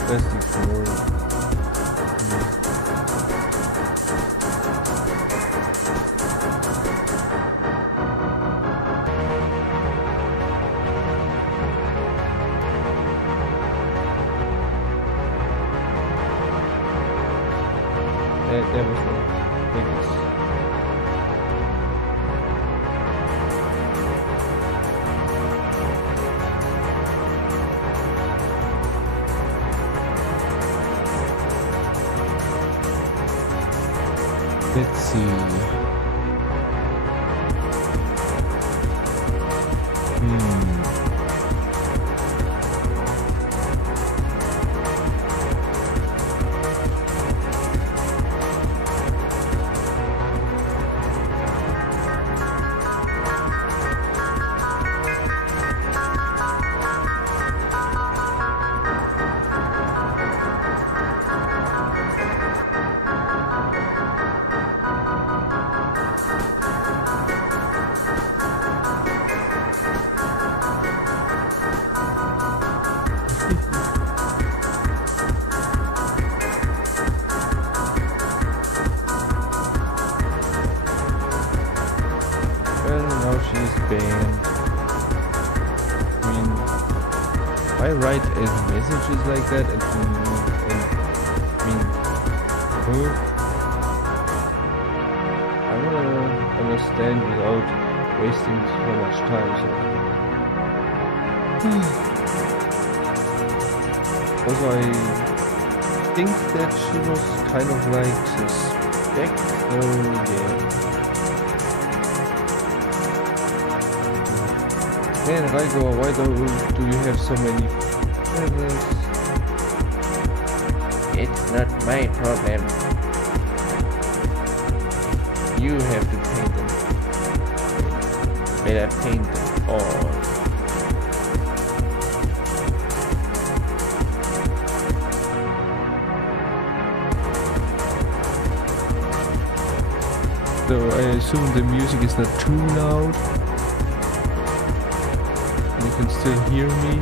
just ignore it. There was the biggest. Let's see. I write messages like that and I wanna understand without wasting so much time. Also, I think that she was kind of like suspect. Yeah. Man, Raigo, why do you have so many feathers? It's not my problem. You have to paint them. Better paint them all. So I assume the music is not too loud. You can still hear me.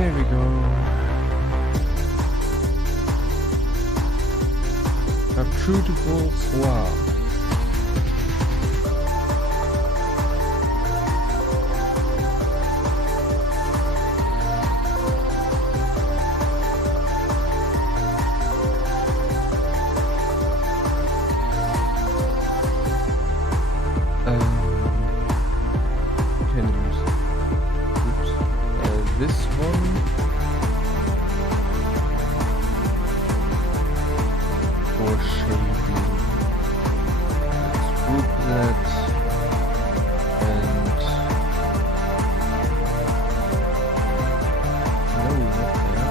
There we go. Obtrudable swab. Can use this one. For shading. Let's group that and no, not there.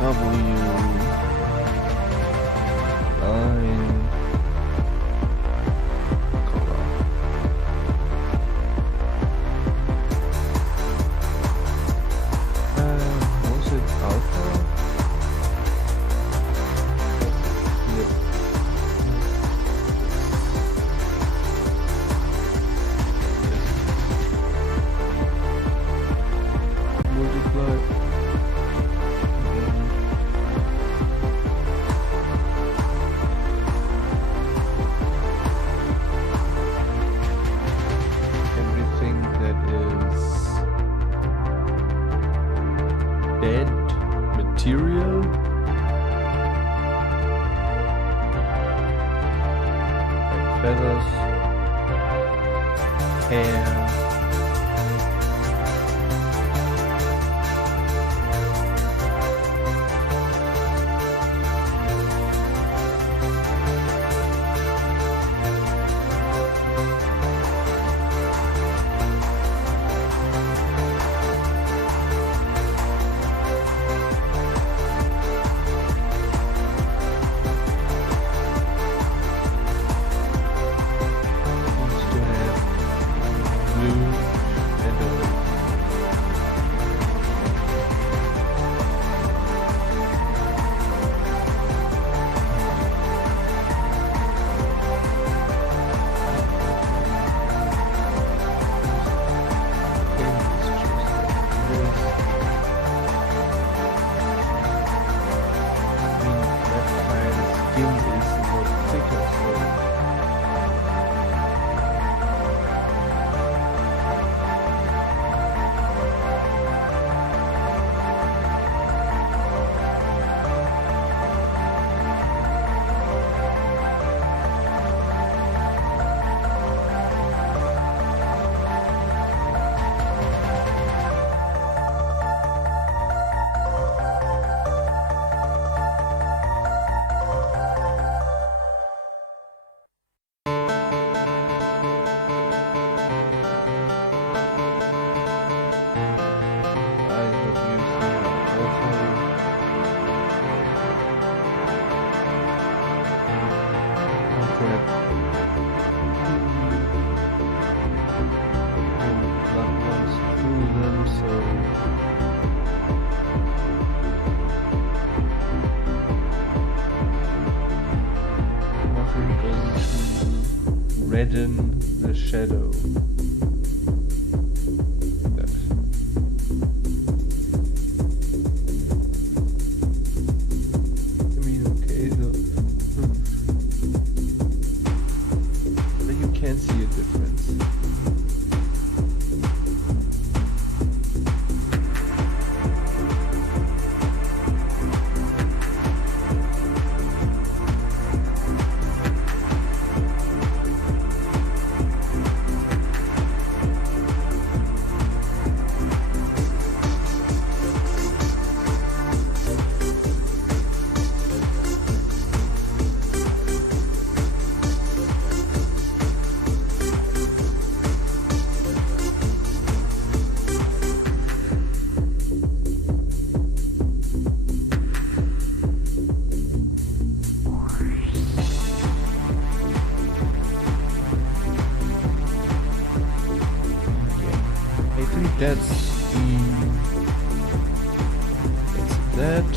W line color. Was it alpha? Multiply. Everything that is dead material. Like feathers, hair. Needs to have blue and skin is more thicker, so I have used blood runs through them, so nothing going to redden the shadow. That. I mean, okay, so but you can see a difference. That's that.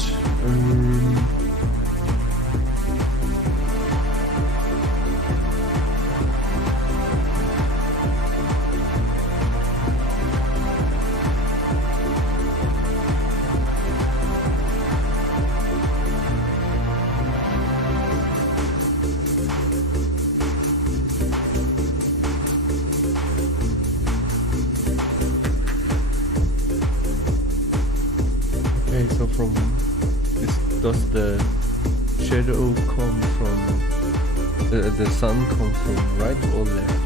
So does the shadow come from the sun come from right or left?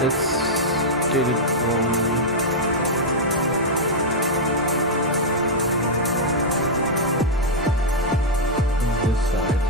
Let's get it from this side.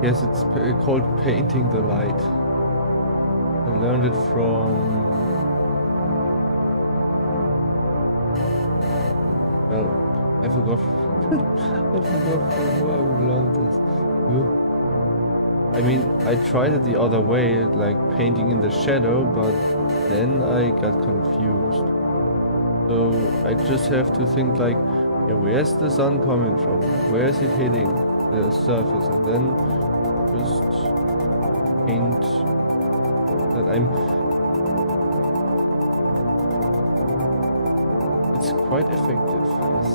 Yes, it's called painting the light. I learned it from... well, I forgot. I forgot from who I learned this. I mean, I tried it the other way, like painting in the shadow, but then I got confused. So I just have to think like, yeah, where's the sun coming from? Where is it hitting the surface? And then just paint that it's quite effective, yes.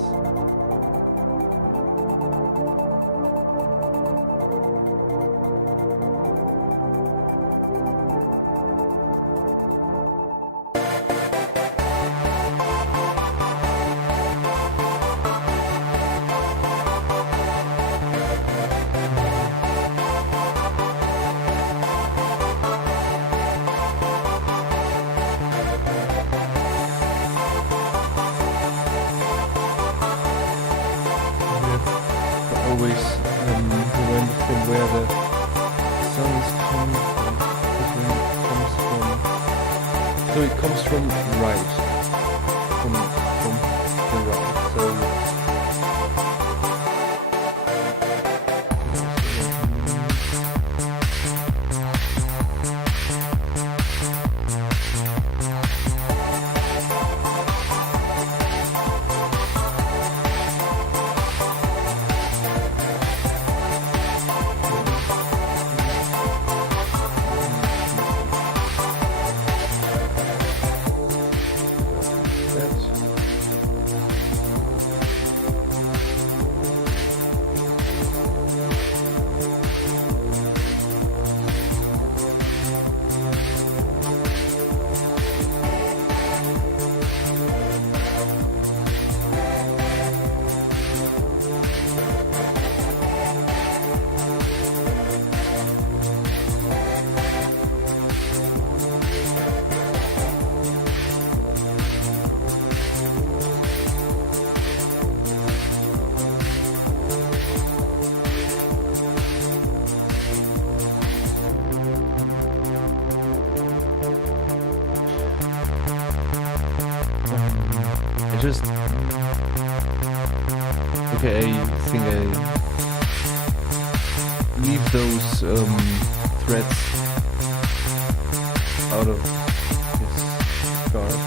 Always remember from where the sun is coming from. So it comes from right, from the right. So just... Okay, I think I leave those threads out of this guard.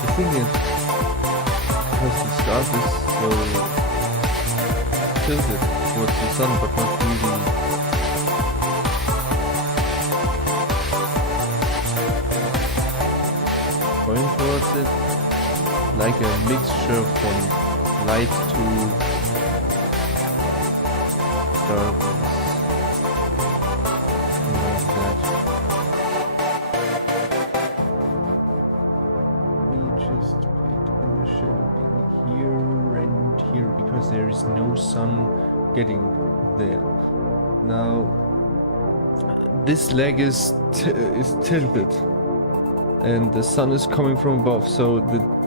The thing is, because the scarf is so tilted towards the sun, but not really going towards it, like a mixture from light to darkness. Like that. We just paint in the shading here and here because there is no sun getting there. Now this leg is tilted. And the sun is coming from above, so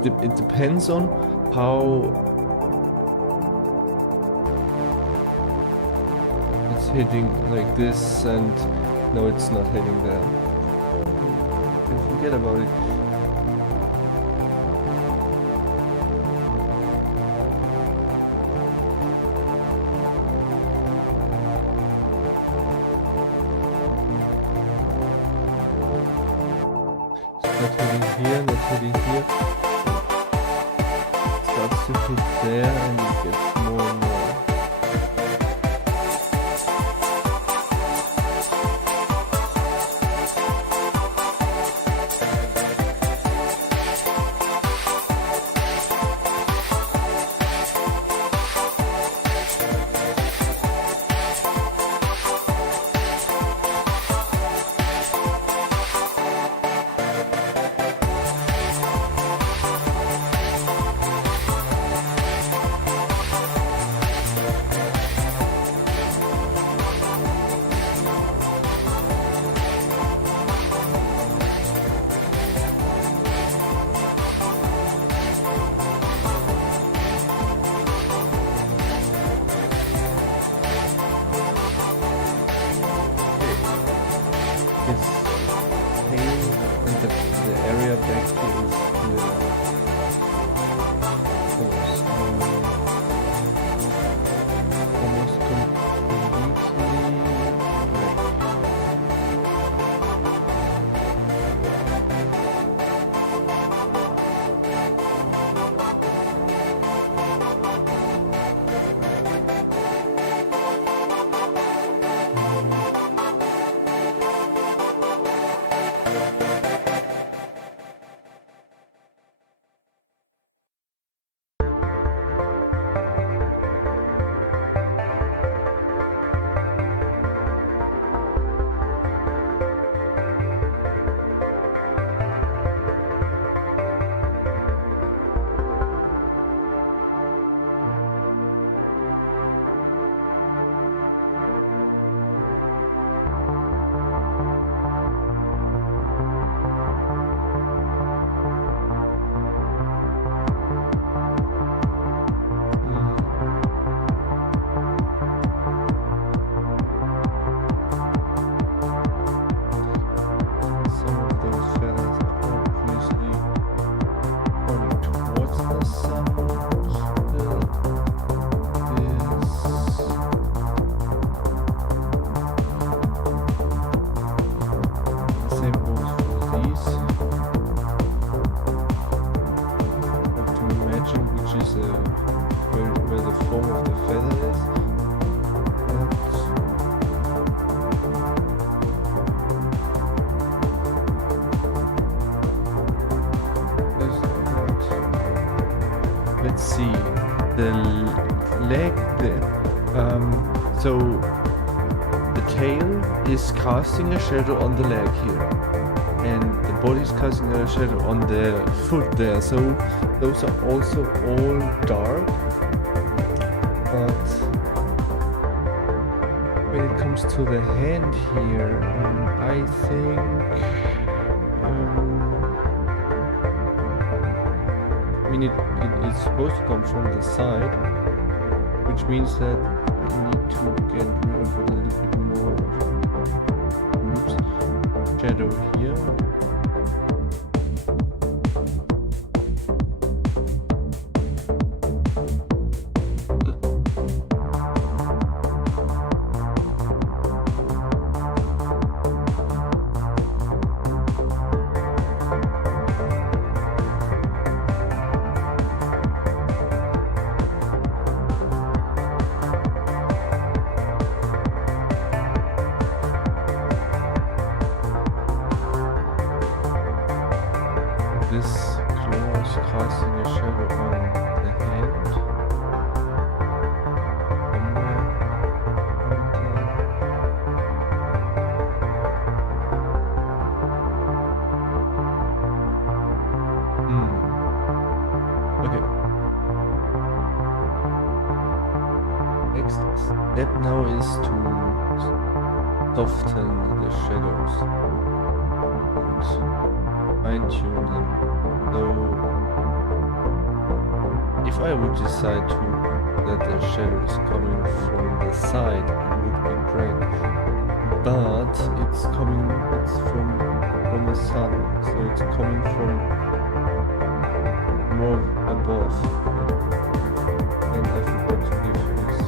it depends on how it's hitting like this, and no, it's not hitting there. Forget about it. Not hitting here, not hitting here. It starts to hit there and it gets more and more. the leg, so the tail is casting a shadow on the leg here, and the body is casting a shadow on the foot there, so those are also all dark. But when it comes to the hand here, I think I mean it's supposed to come from the side, which means that we need to get rid of a little bit more shadow here. This claw is casting a shadow on the hand. Somewhere on Okay. Next step now is to soften the shadows and fine-tune them. So if I would decide to that the shadow is coming from the side, it would be great. But it's from the sun, so it's coming from more above. And I forgot to give this.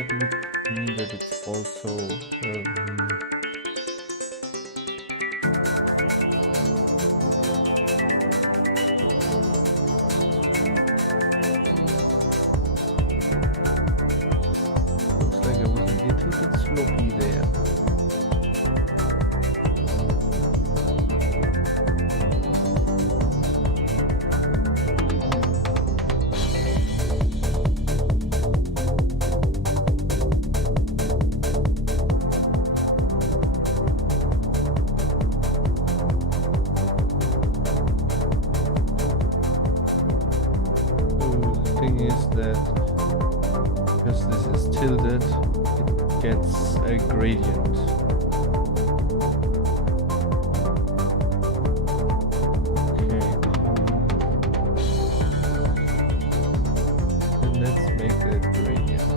I think that would mean that it's also looks like I was a little bit sloppy there. Is that because this is tilted, it gets a gradient. Okay. And let's make a gradient.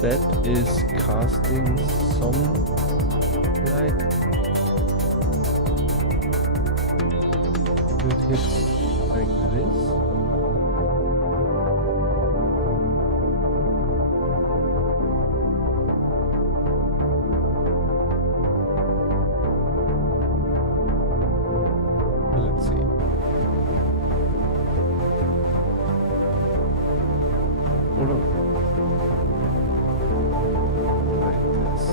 that is casting some light. It hits like this. Let's see. Hold on. Like this.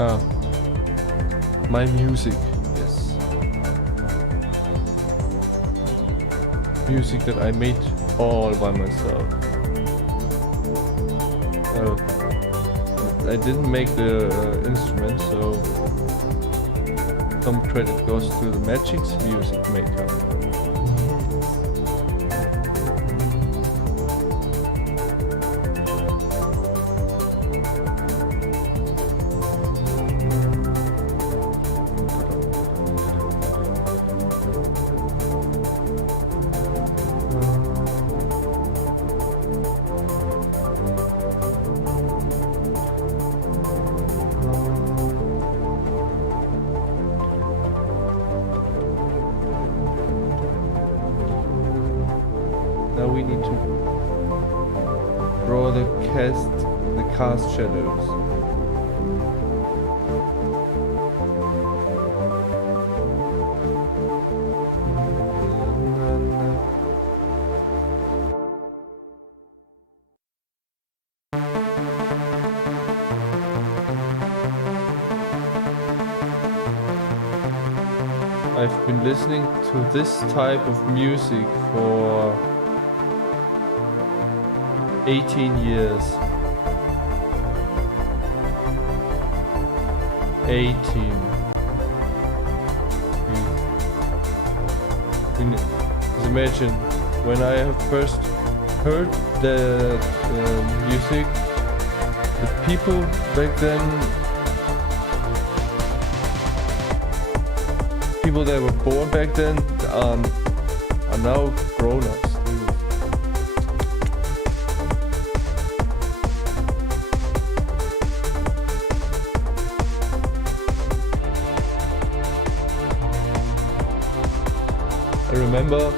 Ah, my music, yes. Music that I made all by myself. I didn't make the instrument, so some credit goes to the Magic's music maker. Now we need to draw the cast shadows. I've been listening to this type of music for 18 years. 18. Just imagine when I have first heard the music, the people back then, people that were born back then are now grown-ups. I remember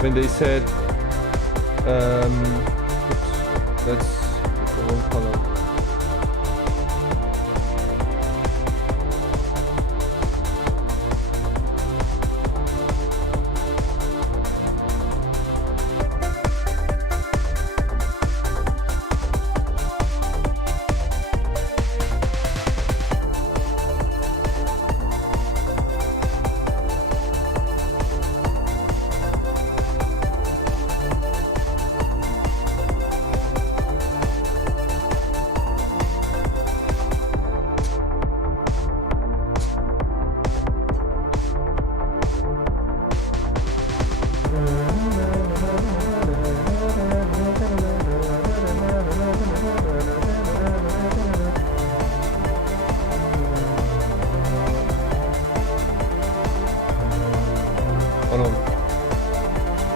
when they said, oops, that's the wrong color.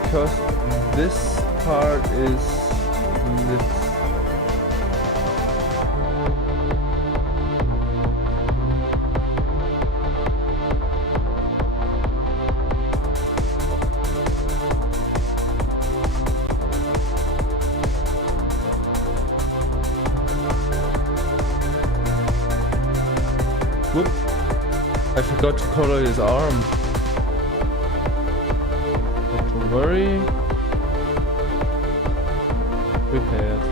Because this part is lit. Whoop! I forgot to color his arm. Not to worry. Prepared.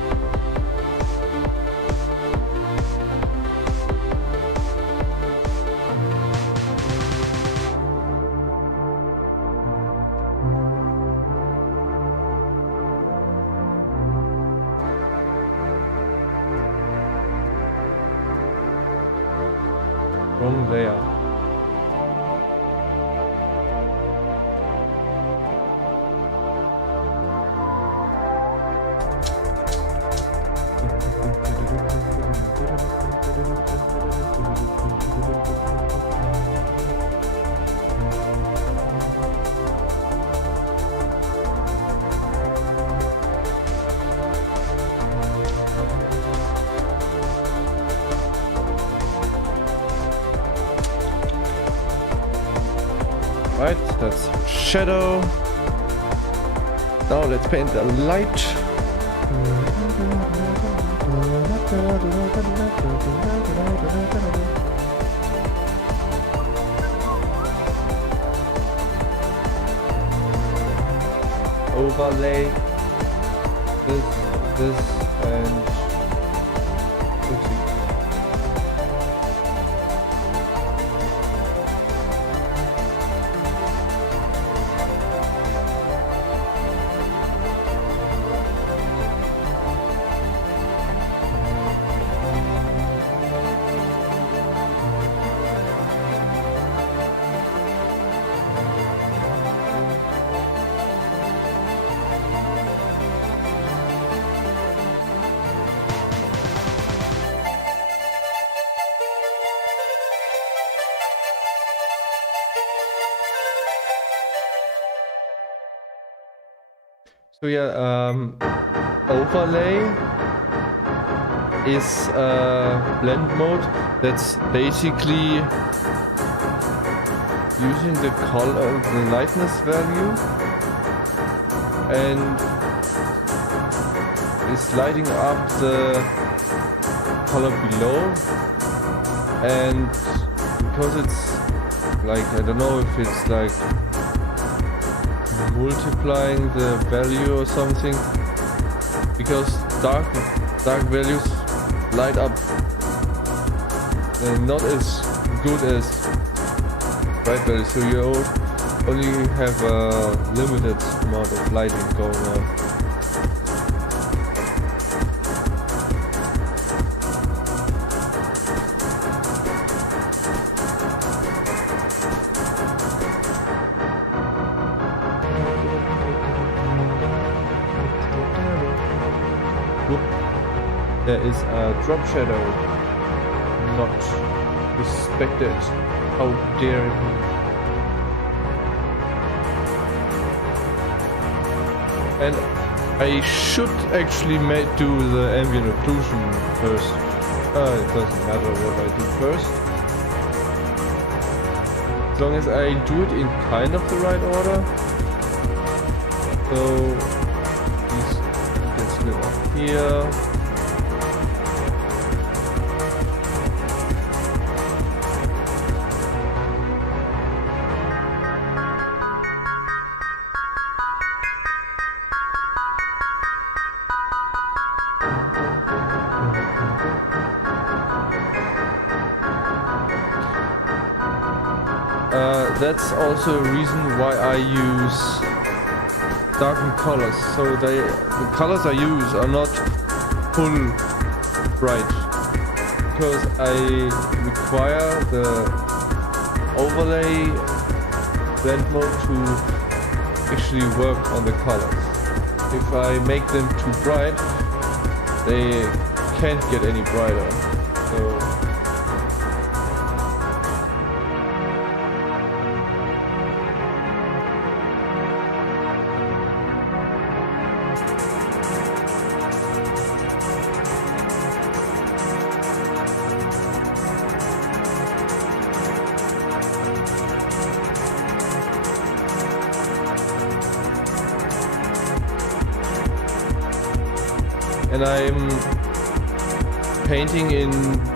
From there. Right, that's shadow. Now let's paint the light. Overlay this and oopsie. So yeah, overlay is a blend mode that's basically using the color, the lightness value, and is lighting up the color below. And because it's like, I don't know if it's like multiplying the value or something, because dark values light up not as good as bright values, so you only have a limited amount of lighting going on. There is a drop shadow not respected. How dare he? And I should actually do the ambient occlusion first. It doesn't matter what I do first. As long as I do it in kind of the right order. So these can split up here. That's also a reason why I use darkened colors. So the colors I use are not full bright, because I require the overlay blend mode to actually work on the colors. If I make them too bright, they can't get any brighter. So and I'm painting in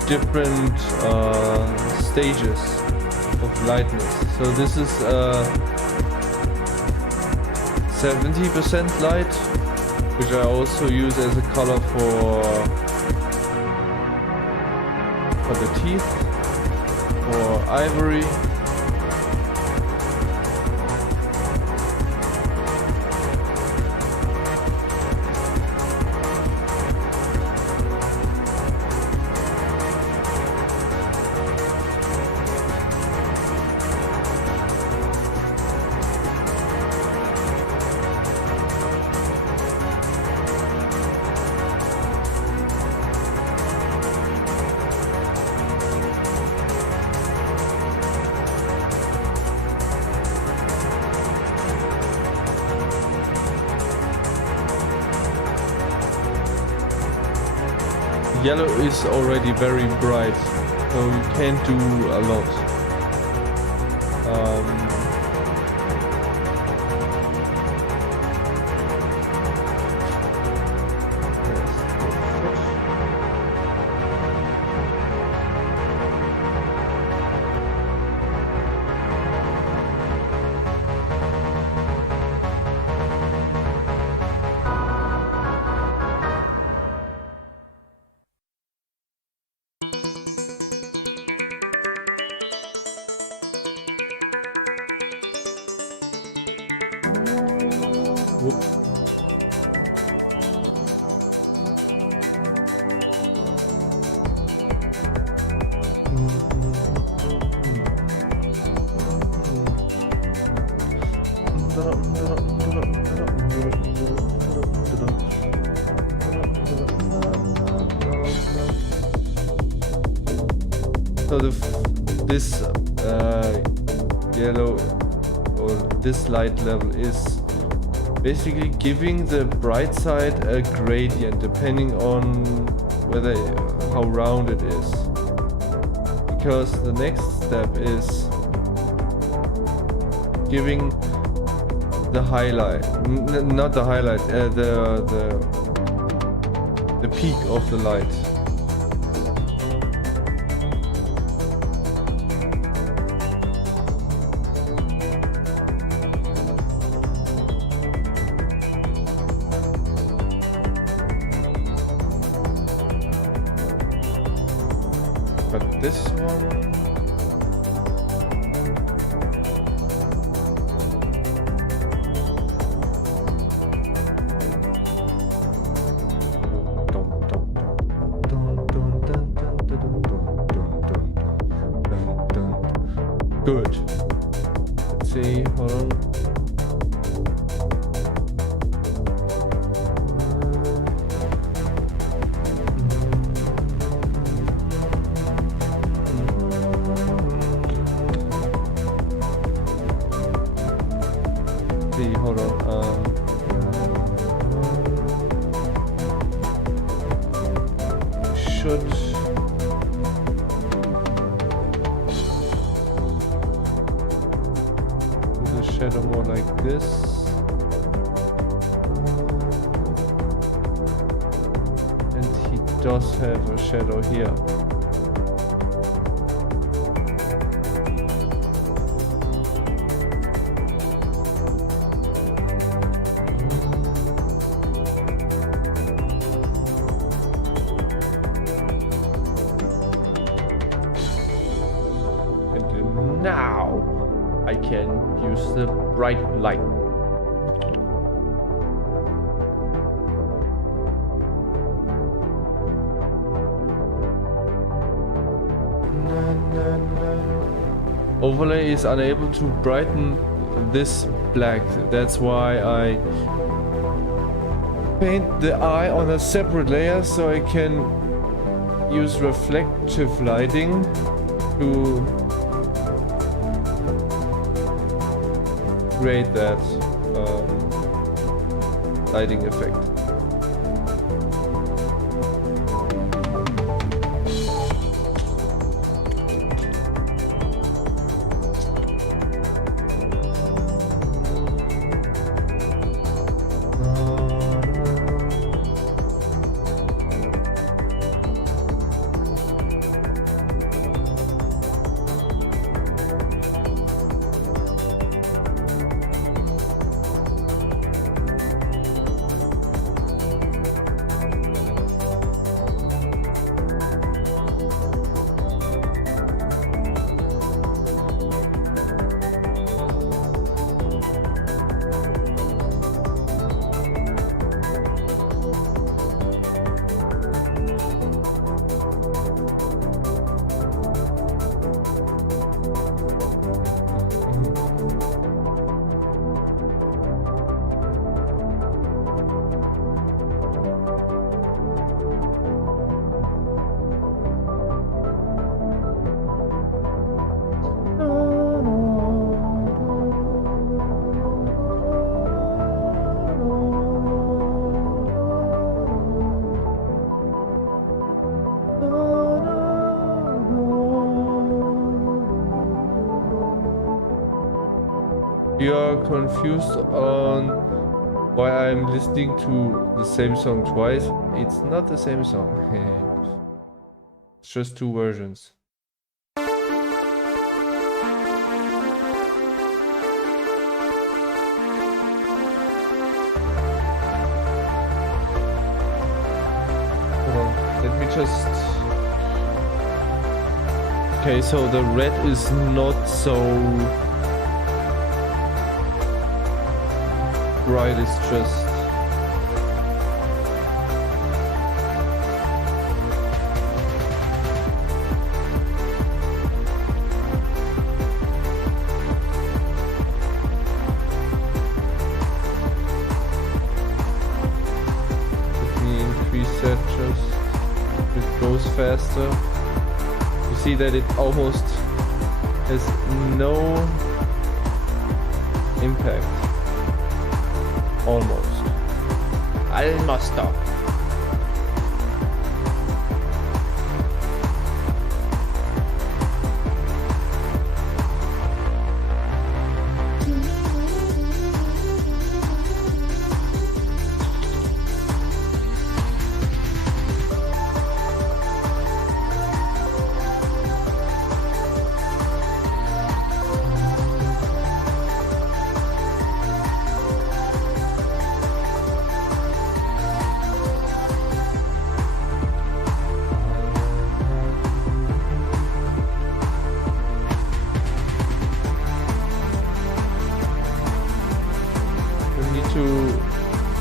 different stages of lightness. So this is 70% light, which I also use as a color for the teeth, for ivory. Yellow is already very bright, so you can't do a lot. Whoop. So this yellow or this light level is basically giving the bright side a gradient depending on whether how round it is. Because the next step is giving the highlight, not the highlight, the peak of the light. But this one, good. Let's see, hold on. See, hold on. Should shadow more like this. And he does have a shadow here. And now I can use the bright light. Overlay is unable to brighten this black. That's why I paint the eye on a separate layer so I can use reflective lighting to create that lighting effect. You are confused on why I'm listening to the same song twice. It's not the same song. It's just two versions. Hold on, let me just... Okay, so the red is not so bright is just it goes faster. You see that it almost has no impact. Almost. Almost.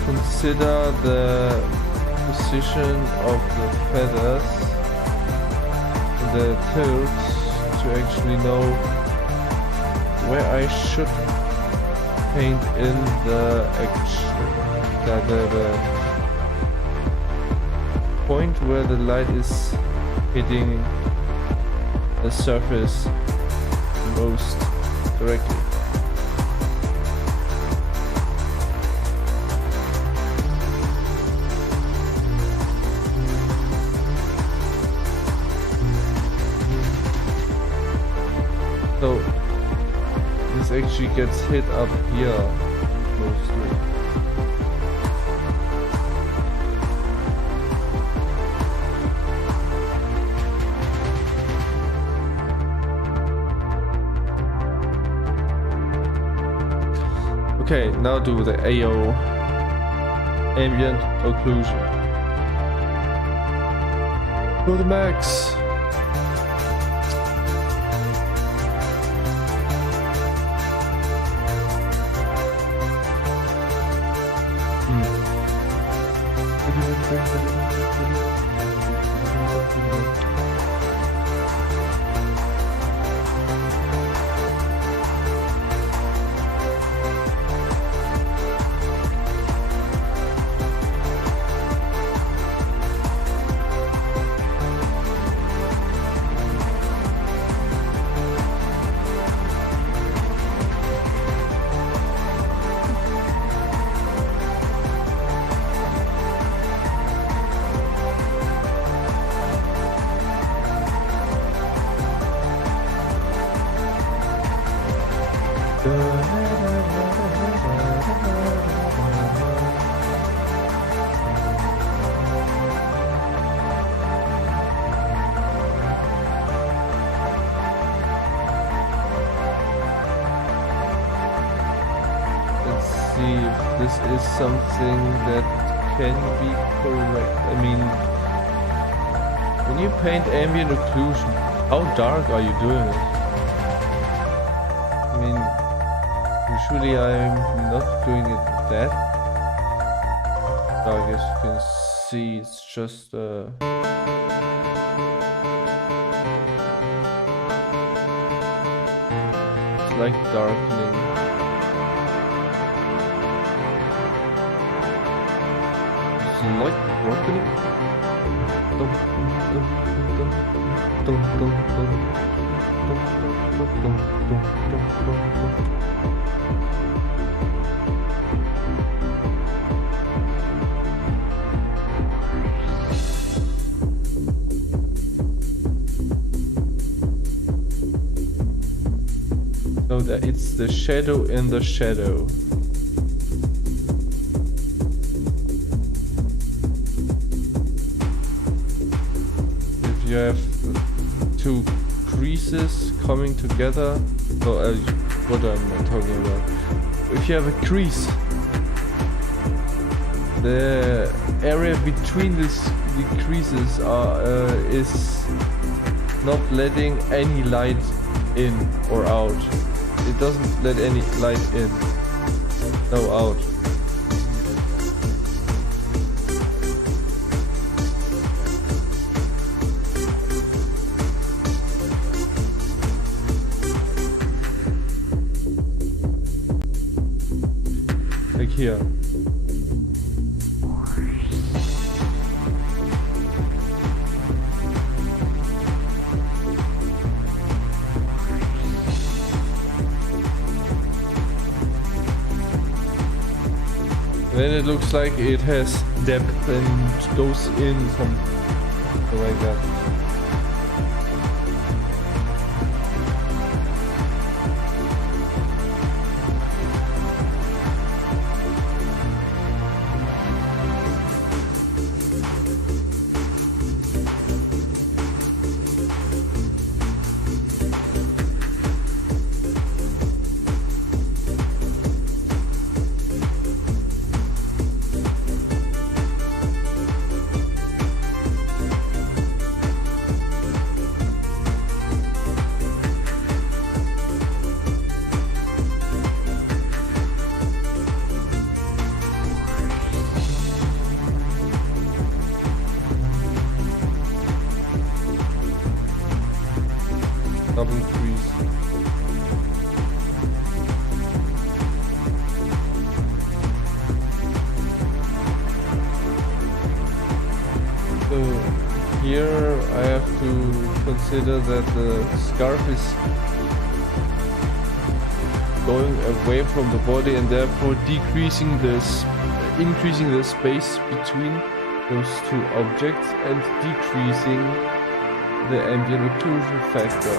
Consider the position of the feathers and the tilts to actually know where I should paint in the action, the point where the light is hitting the surface most directly. So this actually gets hit up here mostly. Okay, now do the AO, Ambient Occlusion. To the max. This is something that can be correct. I mean, when you paint ambient occlusion, how dark are you doing it? I mean, usually I'm not doing it that dark. As you can see, it's just it's like darkening. Like broken. So that it's the shadow in the shadow. You have two creases coming together. Oh, what am I talking about? If you have a crease, the area between the creases is not letting any light in or out. It doesn't let any light in, no out. Like here. Then it looks like it has depth and goes in something like that. Double crease. So here I have to consider that the scarf is going away from the body and therefore increasing the space between those two objects and decreasing the ambient occlusion factor.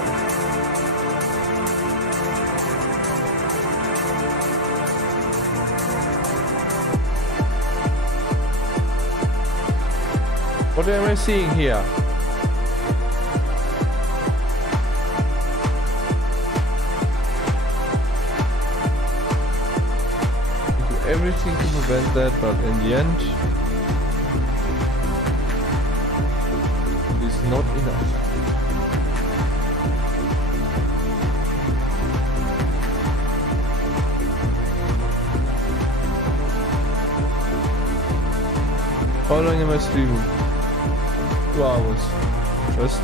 What am I seeing here? I do everything to prevent that, but in the end, it is not enough. How long am I streaming? 2 hours. Just.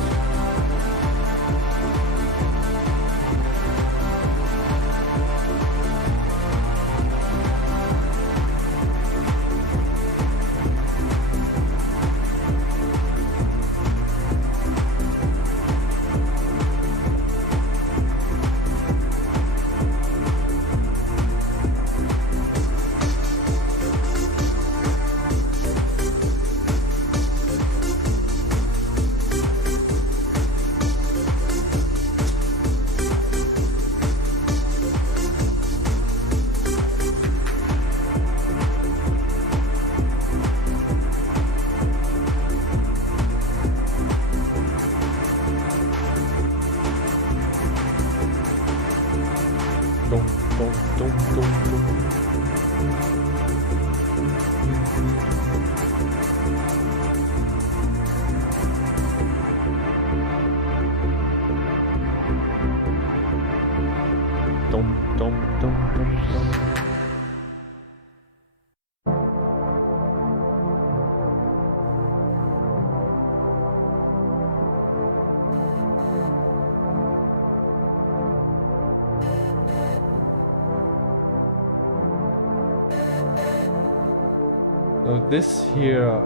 So this here,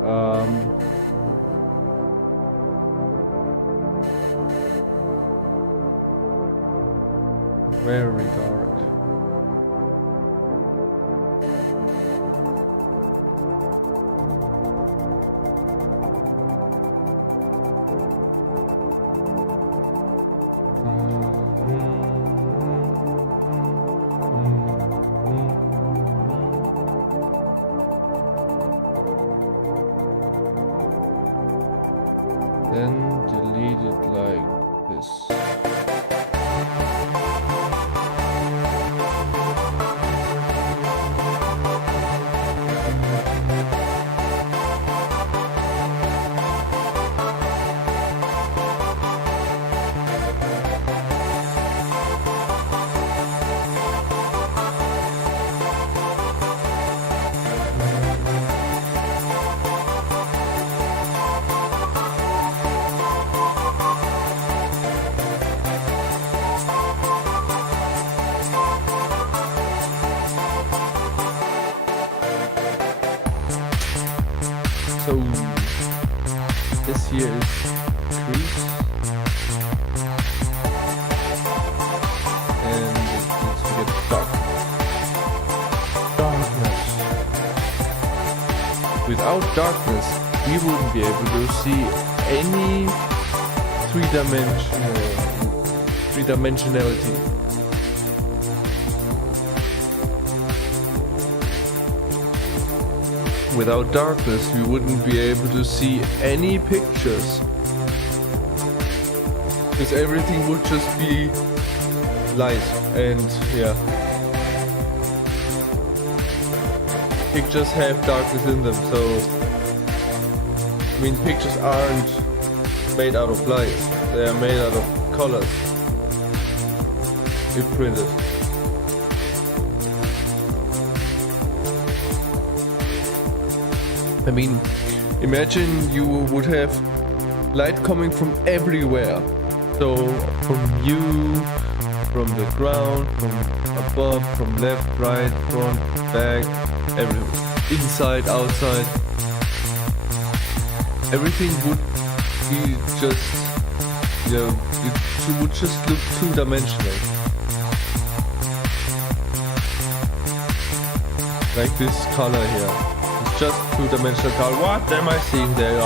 very dark. Then delete it like this. So this here is crease, and it needs to get dark. Darkness. Without darkness, we wouldn't be able to see any three-dimensionality. Without darkness, we wouldn't be able to see any pictures. Because everything would just be light and yeah. Pictures have darkness in them, so I mean pictures aren't made out of light, they are made out of colors if printed. I mean, imagine you would have light coming from everywhere. So from you, from the ground, from above, from left, right, front, back, everywhere. Inside, outside. Everything would be just, you know, it would just look two-dimensional. Like this color here. Just two-dimensional color. What am I seeing there?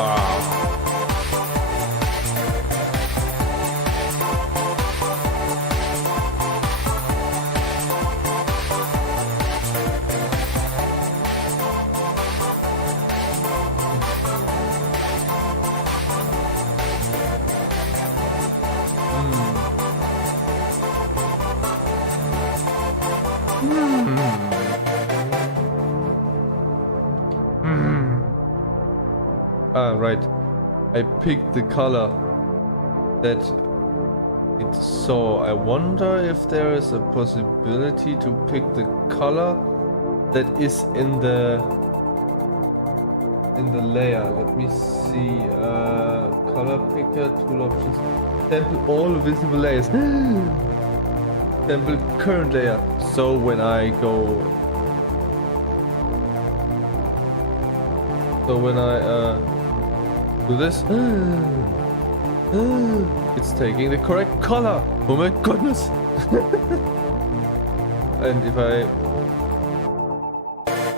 Right. I picked the color that it saw. I wonder if there is a possibility to pick the color that is in the layer. Let me see. Color picker, tool options. Sample all visible layers. Sample current layer. So when I go. So when I do this, it's taking the correct color. Oh my goodness! And if I,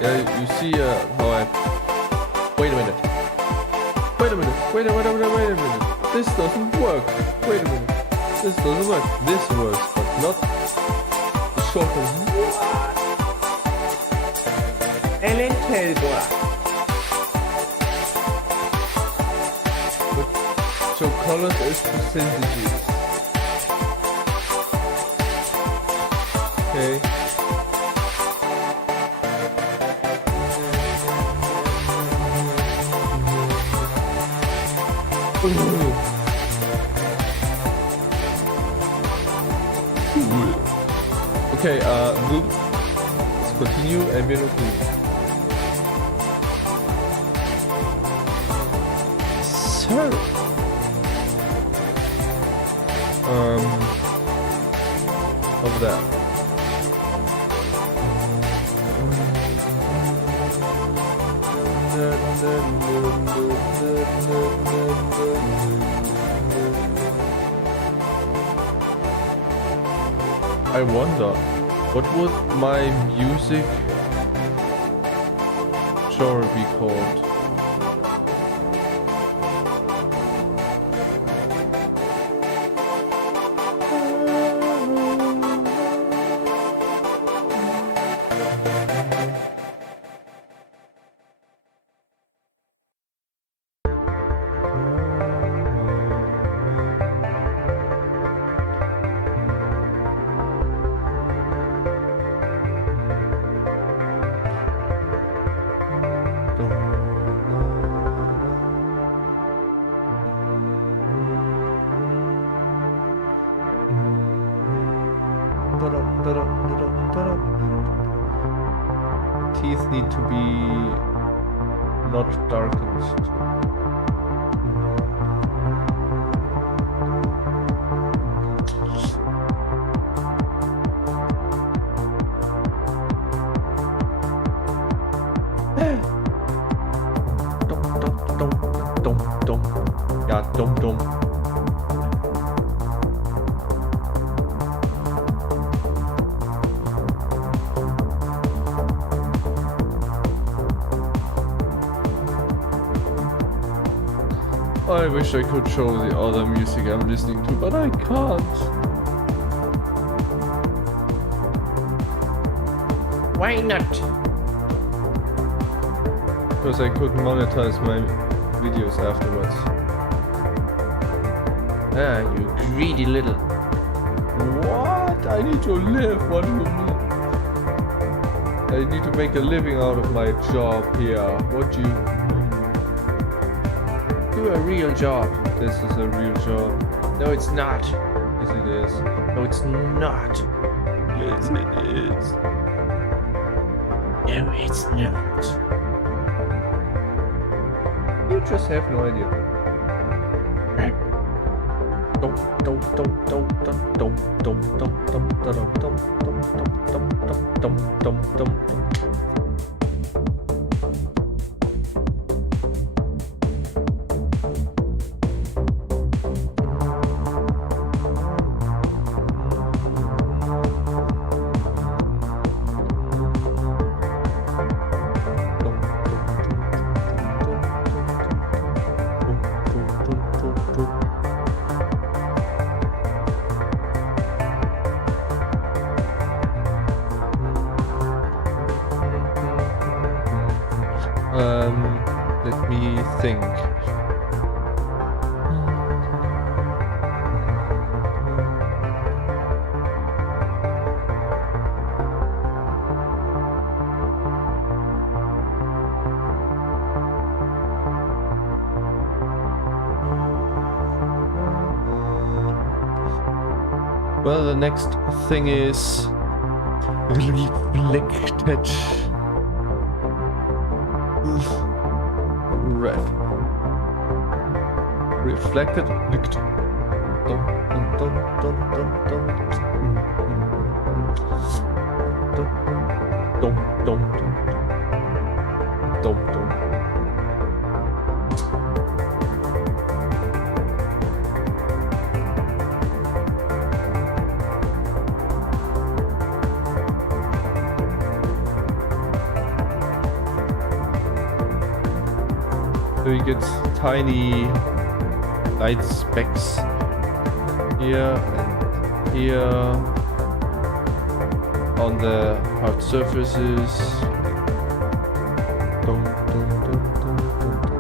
yeah, you see how I. Wait a minute. Wait a minute. Wait a minute. This doesn't work. Wait a minute. This doesn't work. This works, but not the short one. So colors is percentages. Okay. Ooh. Okay, loop. Let's continue ambient occlusion. So over there. I wonder, what would my music genre be called? Teeth need to be not darkened. Dum dum. I wish I could show the other music I'm listening to, but I can't. Why not? Because I couldn't monetize my videos afterwards. Ah, you greedy little. What? I need to live. What do you mean? I need to make a living out of my job here. What do you mean? Do a real job. This is a real job. No, it's not. Yes, it is. No, it's not. Yes, it is. No, it's not. You just have no idea. Let me think. Well, the next thing is reflected red. Reflected licht. Dum, dum, dum, dum, dum, dum. Dum, dum, dum. Dum, dum. So you get tiny light specks here and here on the hard surfaces. Dum, dum, dum, dum, dum,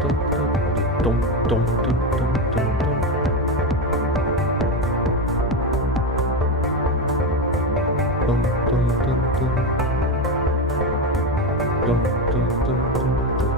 dum, dum, dum, dum, dum, dum. Dum, dum, dum, dum. Dum, dum, dum, dum, dum.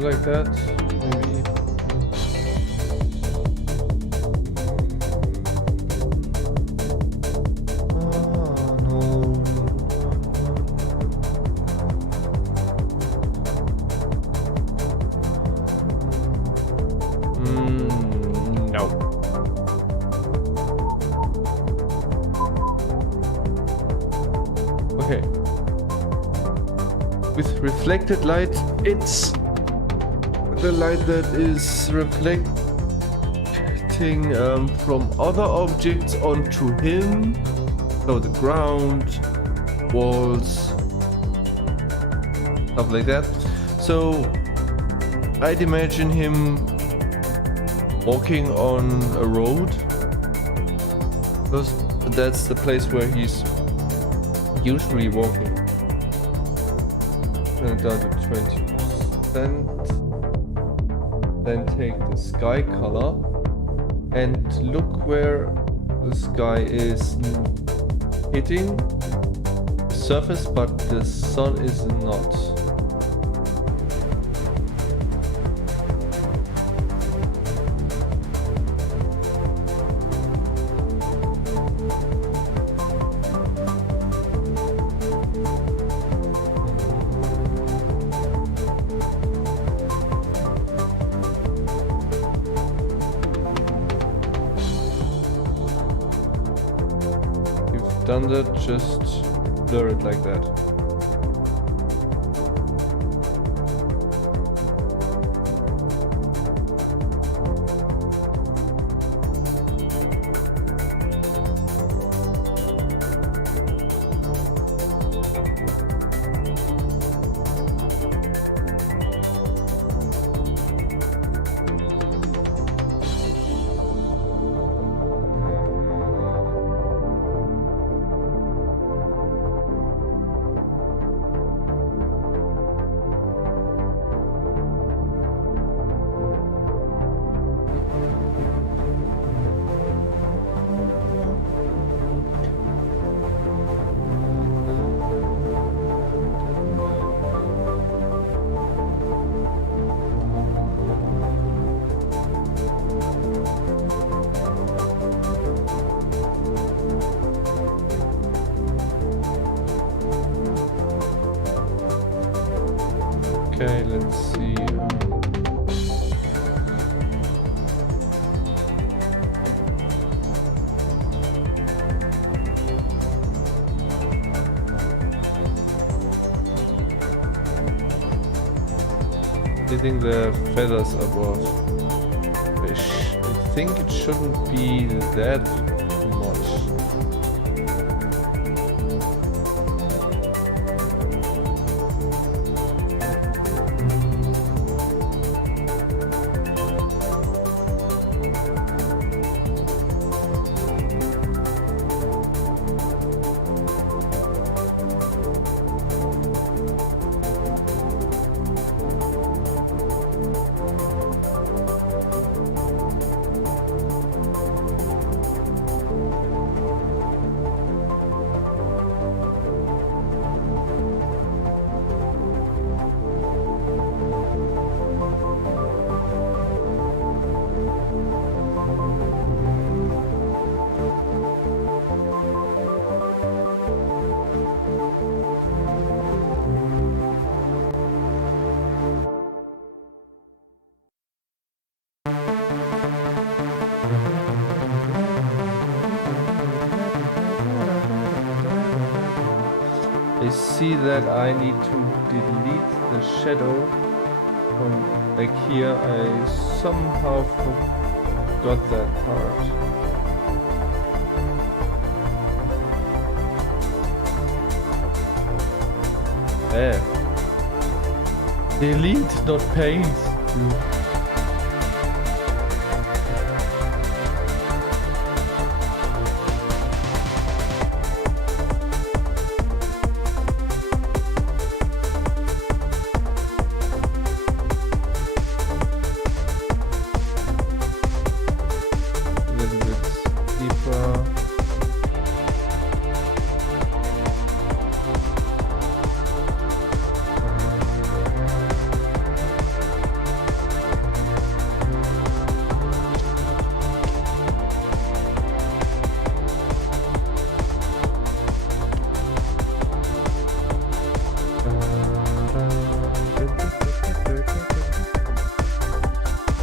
Like that, maybe. Oh no. No. Okay. With reflected light, it's the light that is reflecting from other objects onto him, so the ground, walls, stuff like that. So I'd imagine him walking on a road. Because that's the place where he's usually walking. Turn it down to 20%. Then take the sky color and look where the sky is hitting the surface, but the sun is not. Done that, just blur it like that. Okay, let's see. Hitting the feathers above fish. I think it shouldn't be that much. I see that I need to delete the shadow from like here. I somehow forgot that part. Delete, not paste.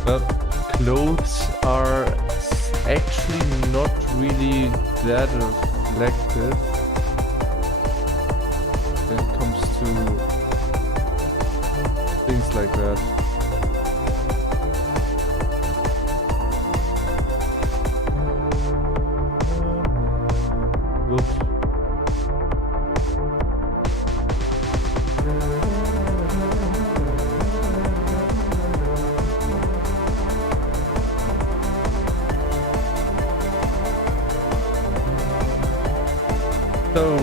Well, clothes are actually not really that reflective when it comes to things like that. Whoops. So,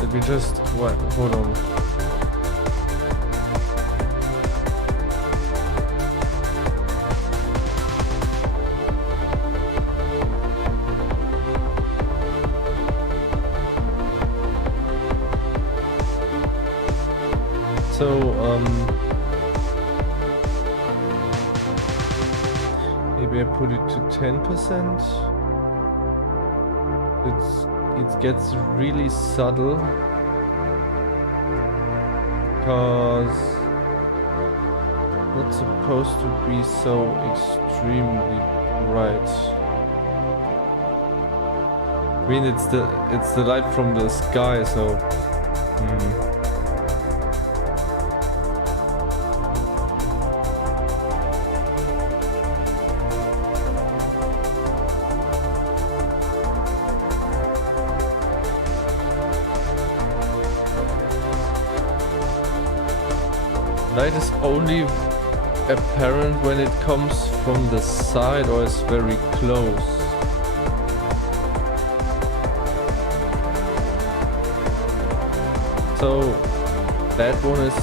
let me just hold on. So, maybe I put it to 10%. It gets really subtle because not supposed to be so extremely bright. I mean, it's the light from the sky, so. Light is only apparent when it comes from the side or is very close. So that one is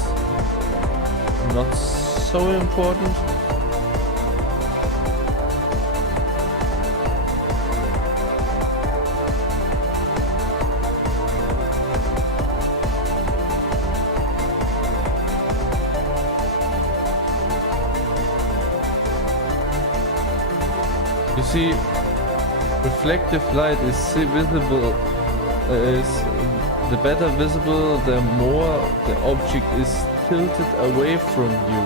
not so important. You see, reflective light is visible, the better visible, the more the object is tilted away from you.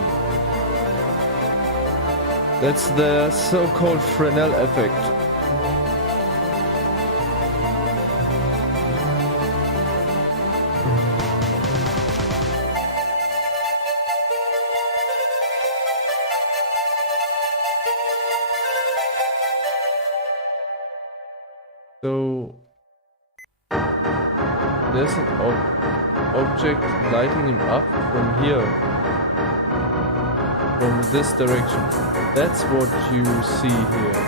That's the so-called Fresnel effect. So there's an object lighting him up from here, from this direction. That's what you see here.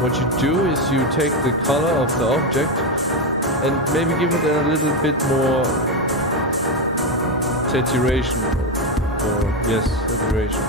What you do is you take the color of the object and maybe give it a little bit more saturation. Yes, saturation.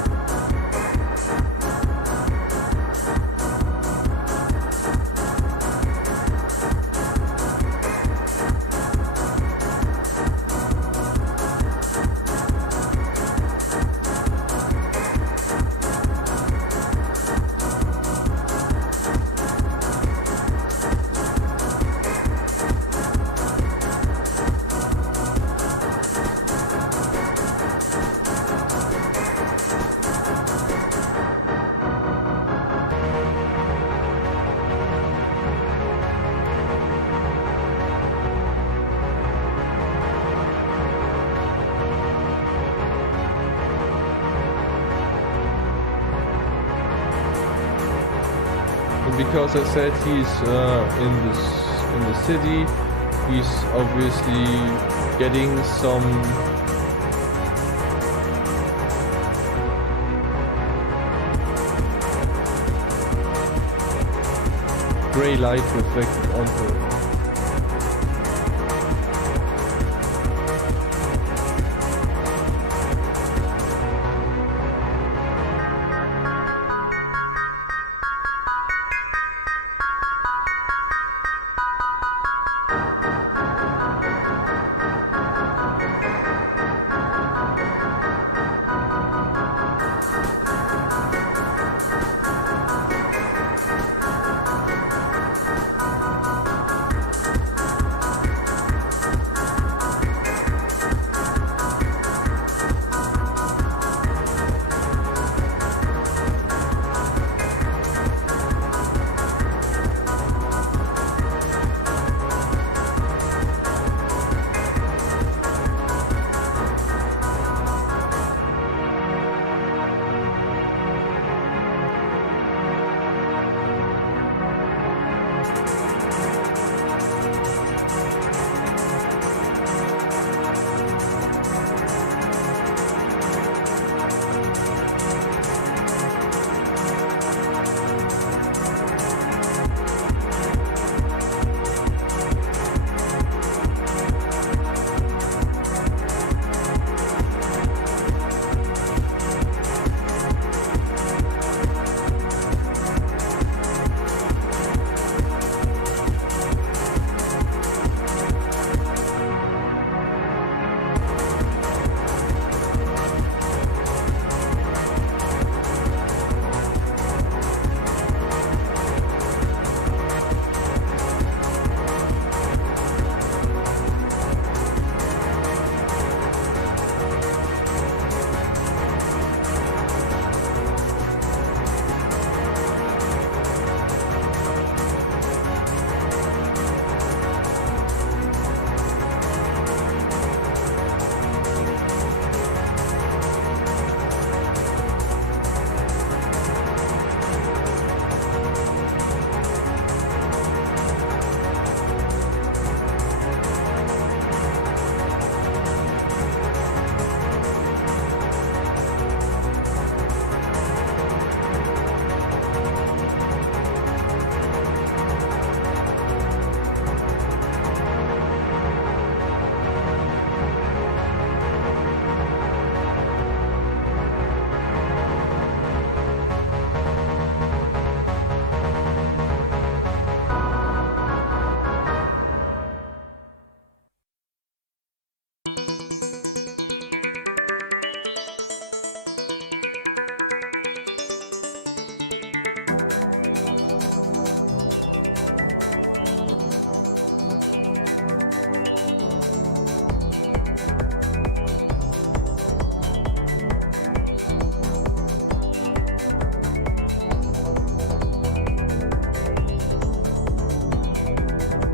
Because I said he's in the city, he's obviously getting some gray light reflected onto it.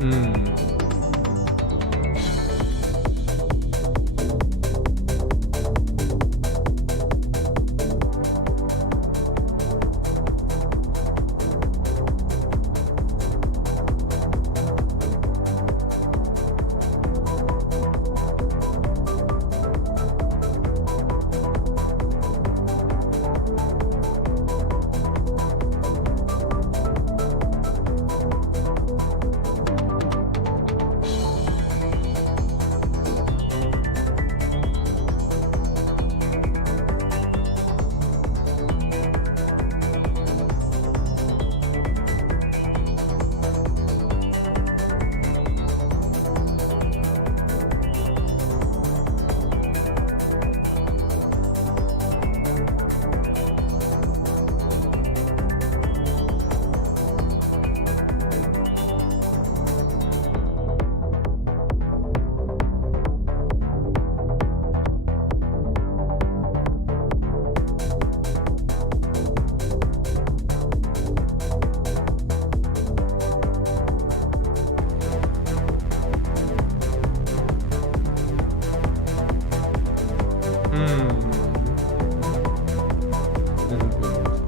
Hmm.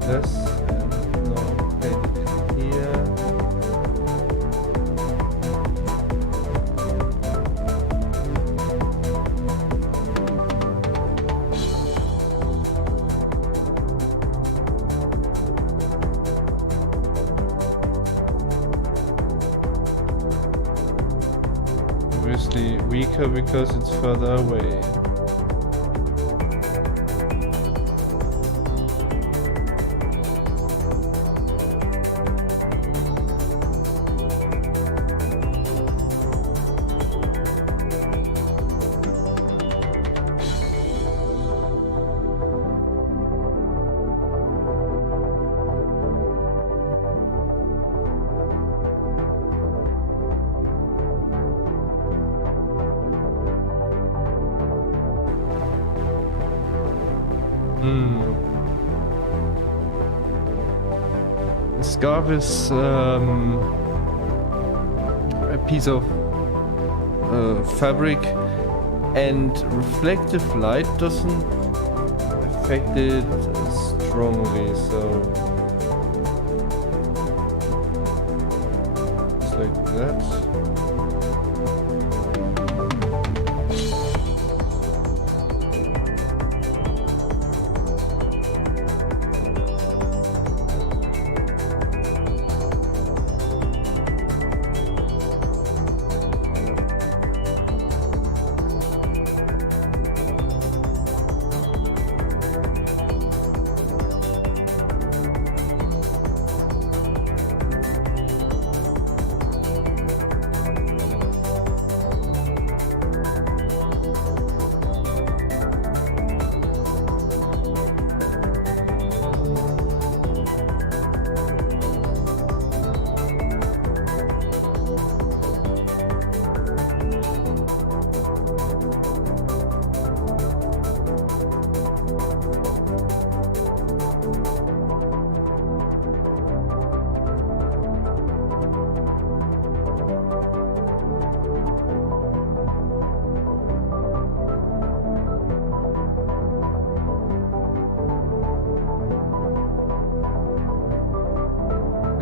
This and now paint it here. Obviously weaker because it's further away. The scarf is a piece of fabric, and reflective light doesn't affect it strongly, so it's like that.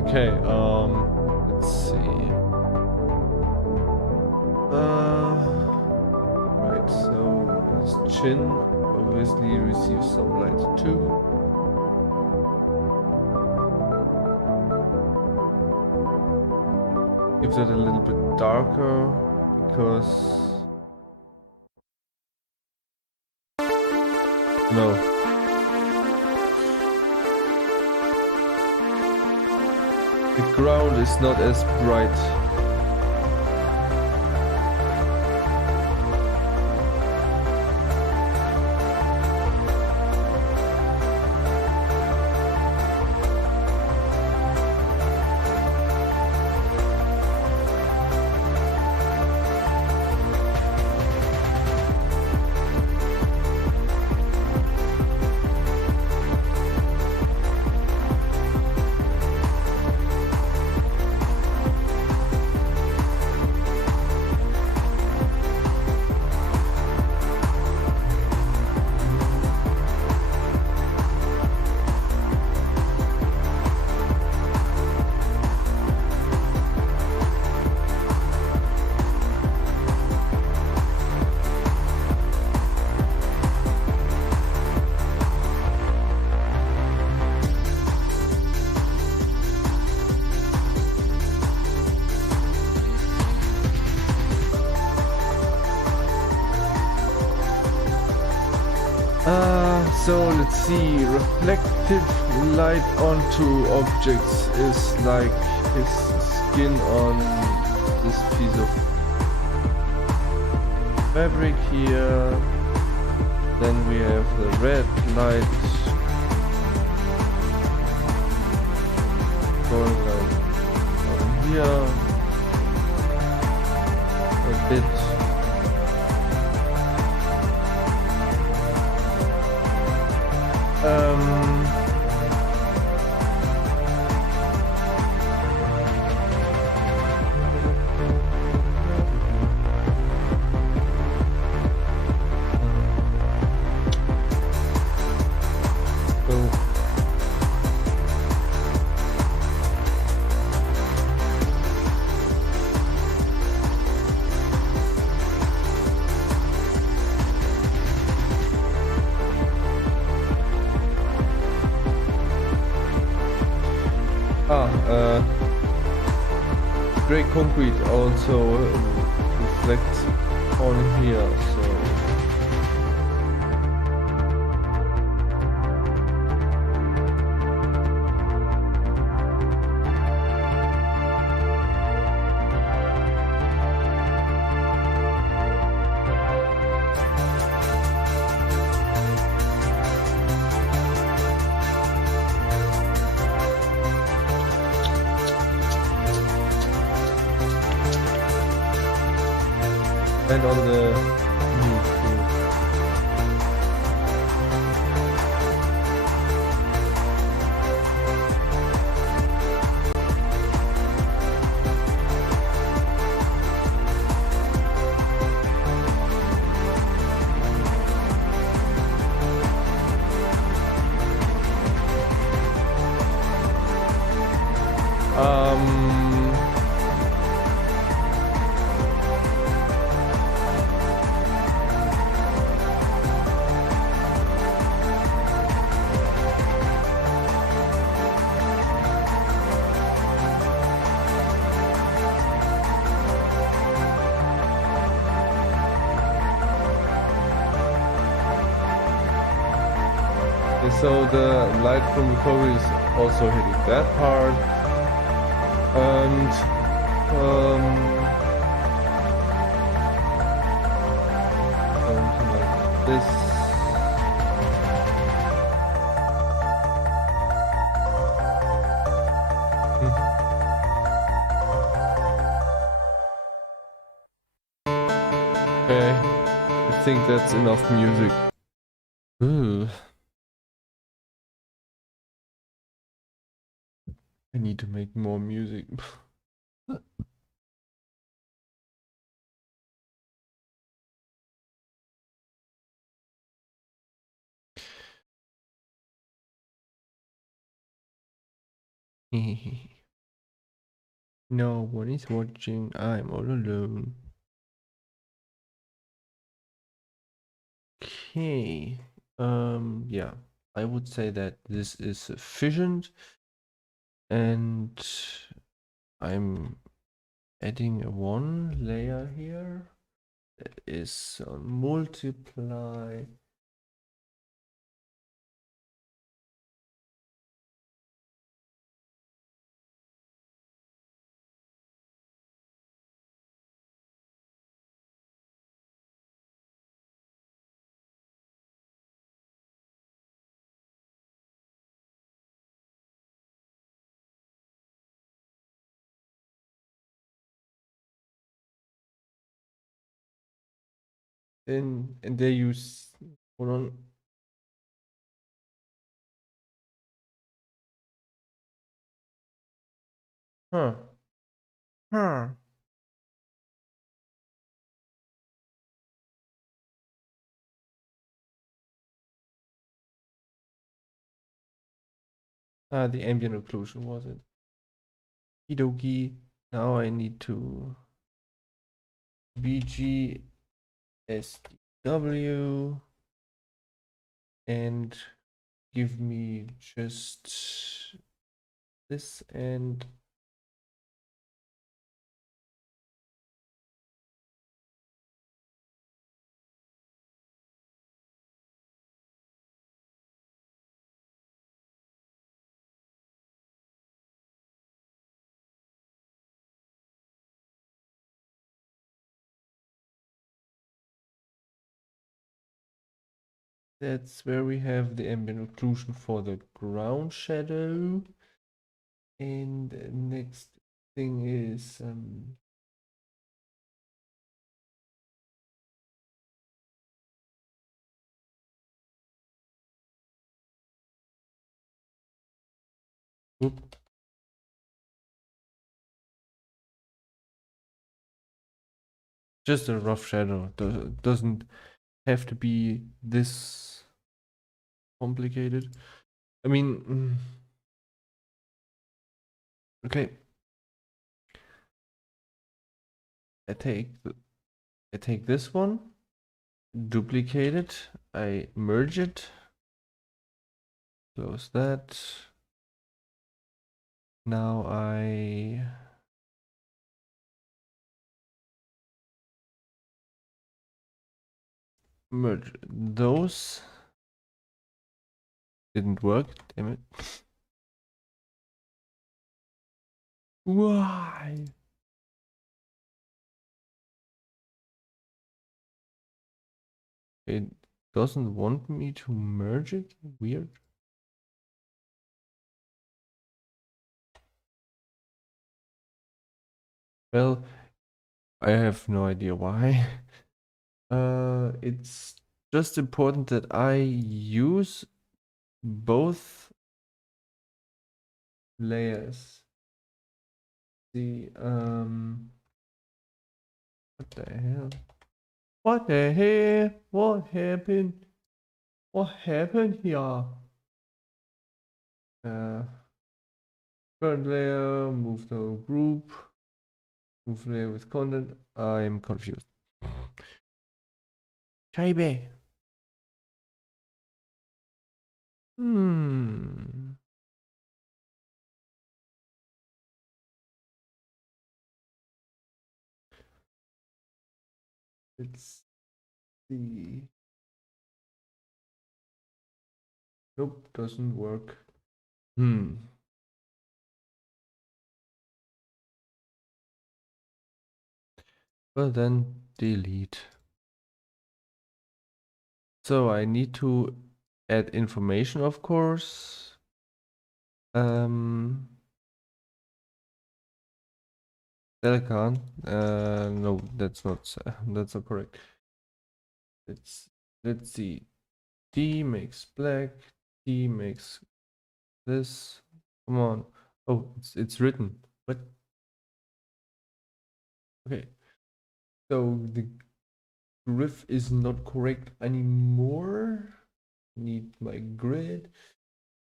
Okay, let's see. Right, so his chin obviously receives some light too. Gives it a little bit darker because no. The ground is not as bright. So let's see, reflective light onto objects is like his skin on this piece of fabric here. Then we have the red light going like on here a bit. Gray concrete also reflects on here, so and on the so the light from the concrete is also hitting that part, and something like this. Okay, I think that's enough music. Ooh. I need to make more music. No one is watching. I'm all alone. Okay. Yeah, I would say that this is sufficient, and I'm adding one layer here that is on multiply. And they use, hold on. Huh. Huh. Ah, the ambient occlusion was it. Kidogi. Now I need to BGSDW and give me just this and that's where we have the ambient occlusion for the ground shadow. And the next thing is whoop. Just a rough shadow. Doesn't have to be this complicated. I mean, okay. I take this one, duplicate it, I merge it, close that. Now I merge those. Didn't work, damn it. Why? It doesn't want me to merge it? Weird. Well, I have no idea why. It's just important that I use both layers. The what the hell? What the hell? What happened? What happened here? Current layer, move to group, move layer with content. I'm confused. Scheibe. Hmm. Let's see. Nope, doesn't work. Well then, delete. So I need to add information, of course. Silicon. No, that's not correct. Let's see. D makes black. D makes this. Come on. Oh, it's written. What? Okay. So the grid is not correct anymore. Need my grid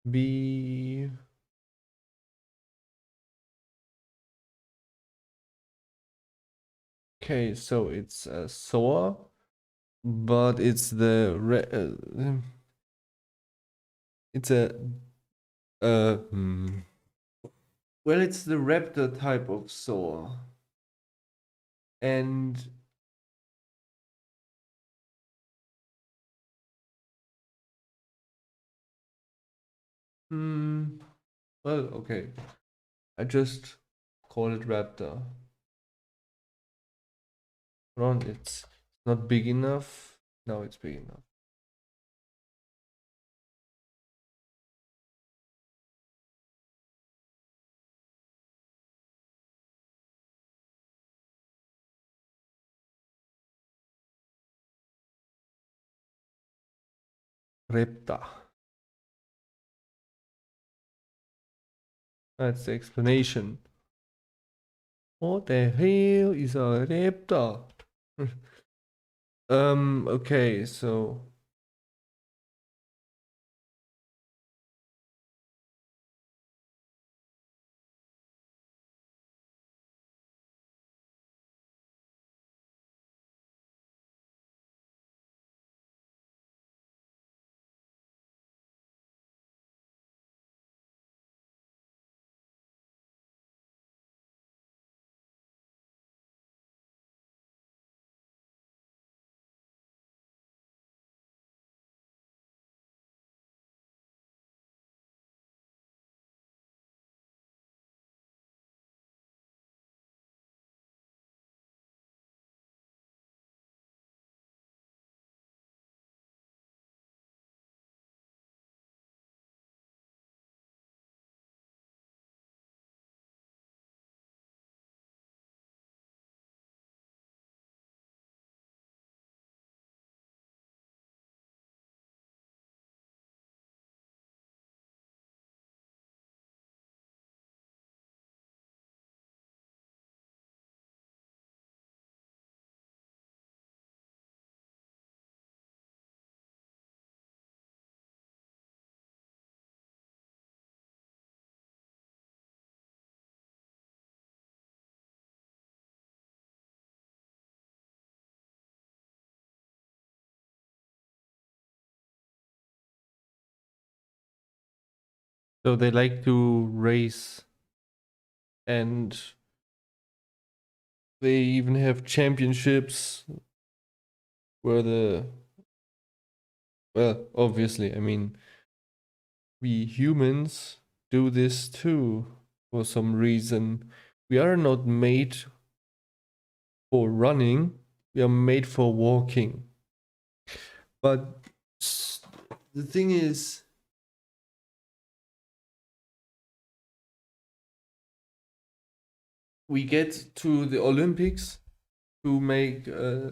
be okay. So it's a Saur, but it's the it's a well, it's the raptor type of Saur, and well, okay. I just call it raptor. Ron, it's not big enough. Now it's big enough. Raptor. That's the explanation. What the hell is a raptor? Okay, so So they like to race, and they even have championships where well, obviously, I mean, we humans do this too for some reason. We are not made for running, we are made for walking. But the thing is, we get to the Olympics to make uh,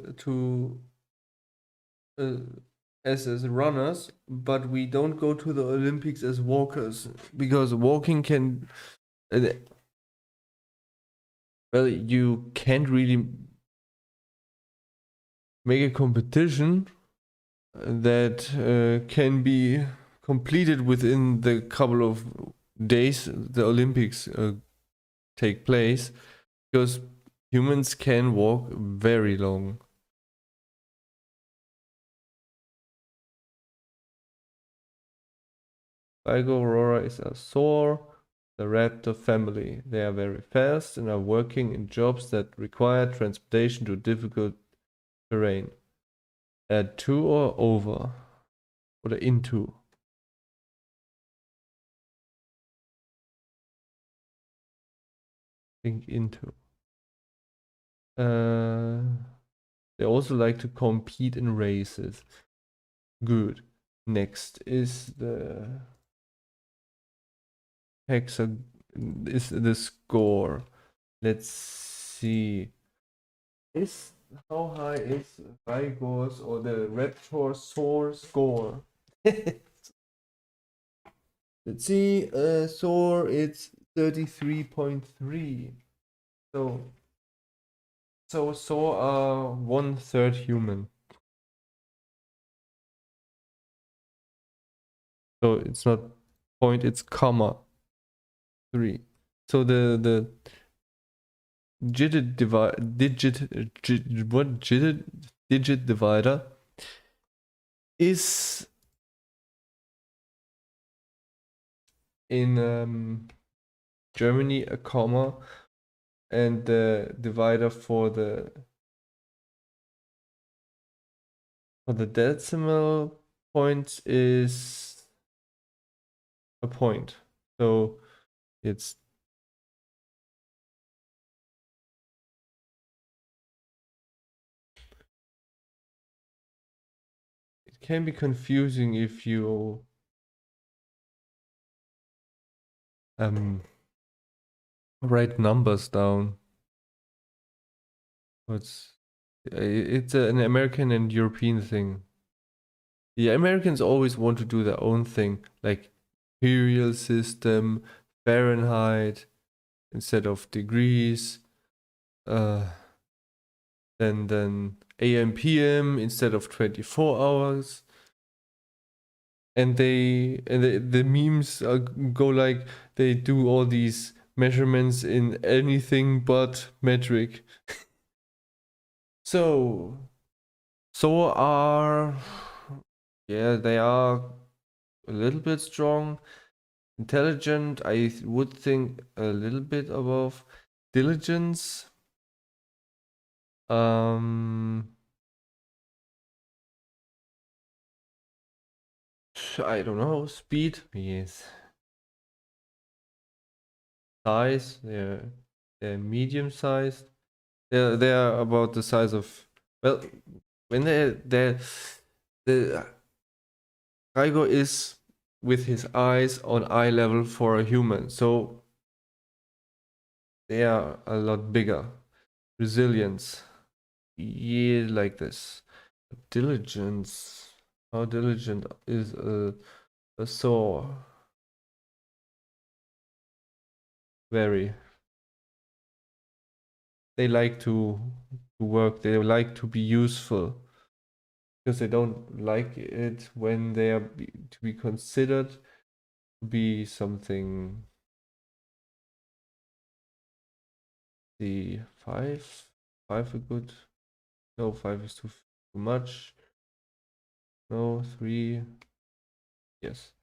as runners, but we don't go to the Olympics as walkers because walking can uh, well, you can't really make a competition that can be completed within the couple of days the Olympics take place because humans can walk very long. Vigo Aurora is a Saur, the raptor family. They are very fast and are working in jobs that require transportation to difficult terrain. Add to or over? Or into? Think into. They also like to compete in races. Good. Next is the is the score. Let's see. Is how high is Vigor's or the Raptor Saur score? Let's see. Saur it's 33.3. So Saur are 1/3 human. So it's not point, it's comma 3. So the digit divider is in Germany a comma, and the divider for the decimal points is a point. So it's it can be confusing if you write numbers down. It's an American and European thing. The Americans always want to do their own thing, like imperial system, Fahrenheit instead of degrees, uh, then AM PM instead of 24 hours. And the memes go like they do all these measurements in anything but metric. So are yeah, they are a little bit strong. Intelligent, I would think a little bit above. Diligence, I don't know. Speed, yes. Size, they're medium sized. They're about the size of, well, when the Raigo is with his eyes on eye level for a human, so they are a lot bigger. Resilience, yeah, like this. Diligence, how diligent is a saw? Very. They like to work. They like to be useful because they don't like it when they are to be considered to be something. The five a good. No, 5 is too much. No, 3. Yes.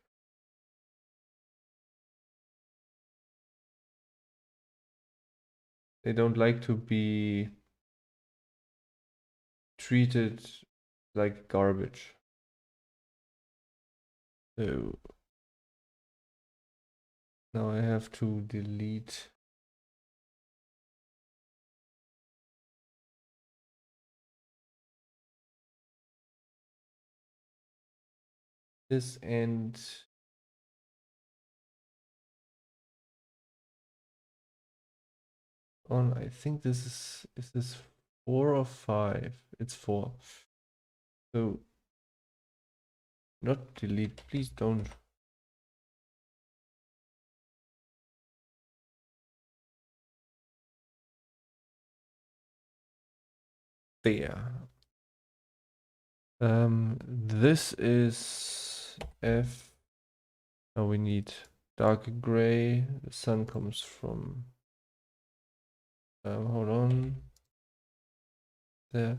they don't like to be treated like garbage. So now I have to delete this and on. I think this is this 4 or 5? It's 4. So not delete, please don't. There. This is F. Now we need dark gray. The sun comes from. Hold on. There.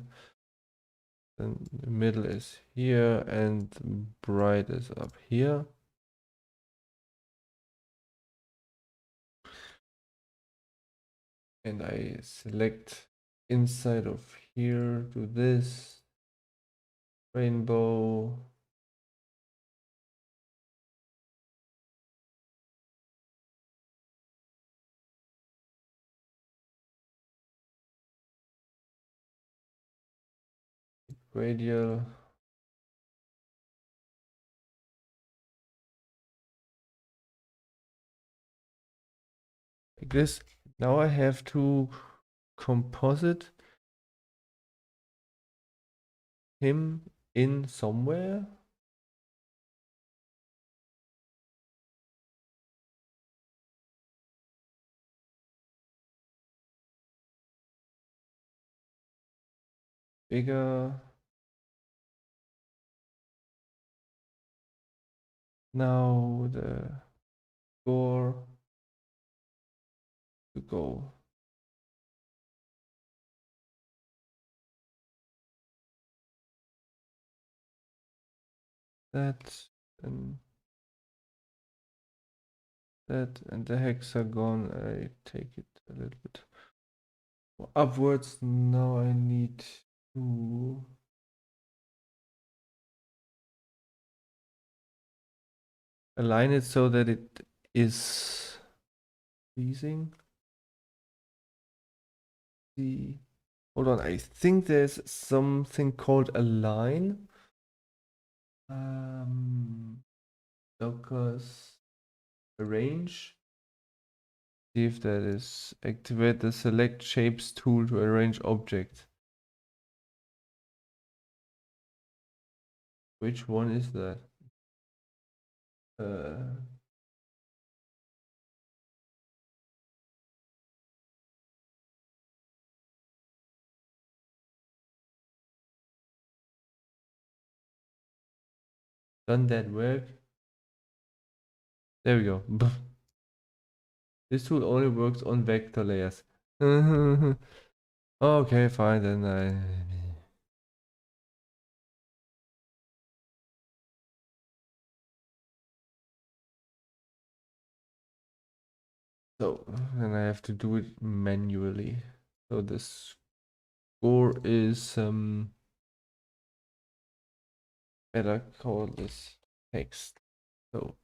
Then the middle is here, and bright is up here. And I select inside of here, do this rainbow. Radial. Like this. Now I have to composite him in somewhere. Bigger. Now the score to go. That and that and the hexagon. I take it a little bit upwards. Now I need to align it so that it is pleasing. See, hold on. I think there's something called align. Docker's arrange. See if that is activate the select shapes tool to arrange objects. Which one is that? Done that work? There we go. This tool only works on vector layers. Okay, fine, then so then I have to do it manually. So the score is better call this text. So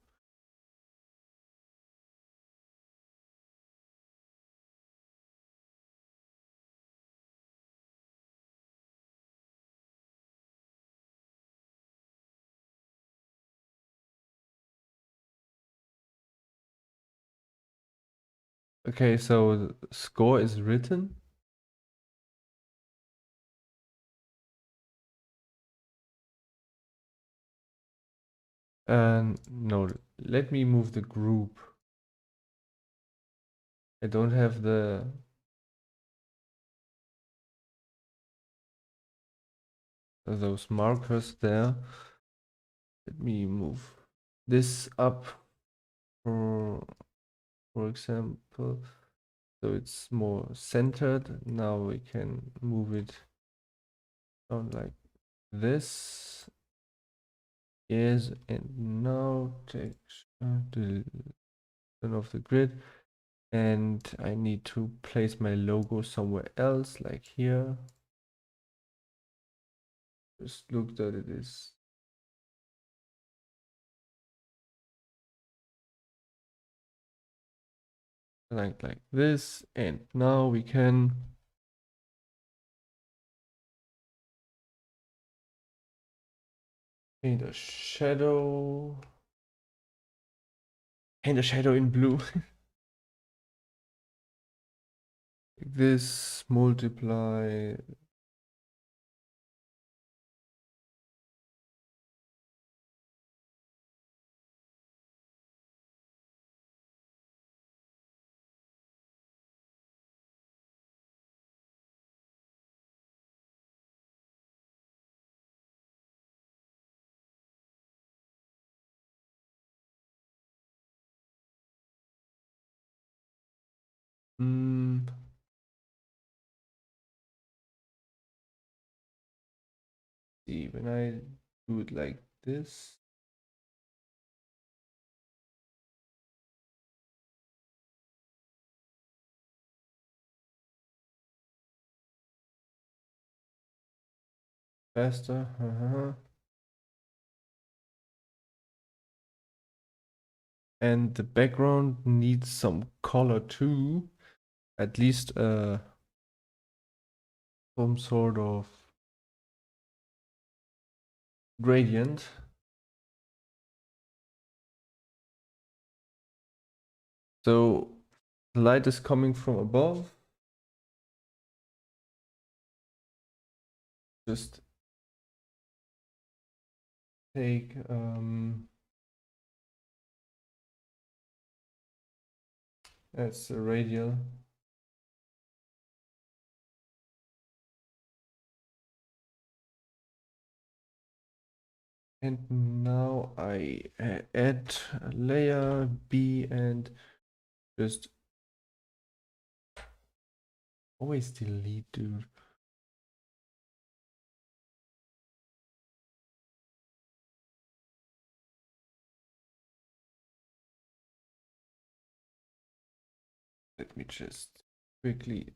okay, so the score is written. And no, let me move the group. I don't have those markers there. Let me move this up for example, so it's more centered. Now we can move it down like this. Yes, and now take turn off the grid And I need to place my logo somewhere else, like here. Just look that it is. Like this. And now we can paint a shadow. Paint a shadow in blue. Like this, multiply. Mm, see, when I do it like this, faster. And the background needs some color too. At least some sort of gradient. So the light is coming from above. Just take that's a radial. And now I add a layer B and just always delete, dude. Let me just quickly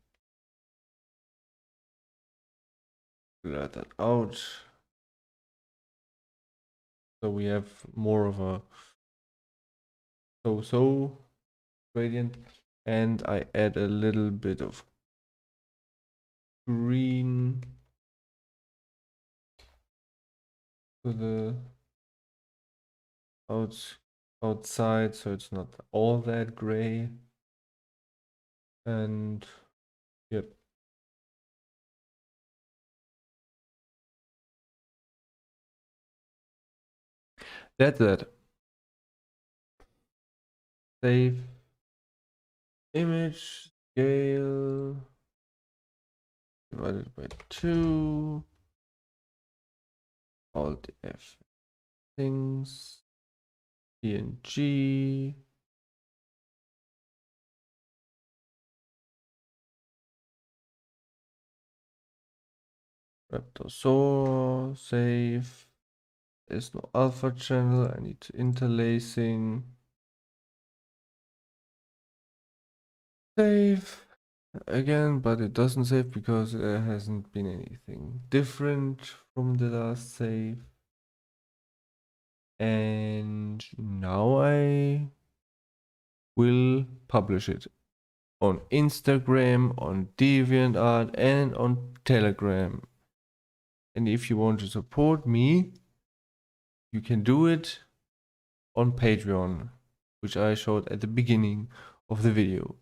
blur that out. So we have more of a so gradient. And I add a little bit of green to the outside, so it's not all that gray. And yep. That's it. Save image scale divided by 2. Alt F things. PNG. Raptor Saur. Save. There's no alpha channel. I need interlacing. Save again, but it doesn't save because there hasn't been anything different from the last save. And now I will publish it on Instagram, on DeviantArt, and on Telegram. And if you want to support me, you can do it on Patreon, which I showed at the beginning of the video.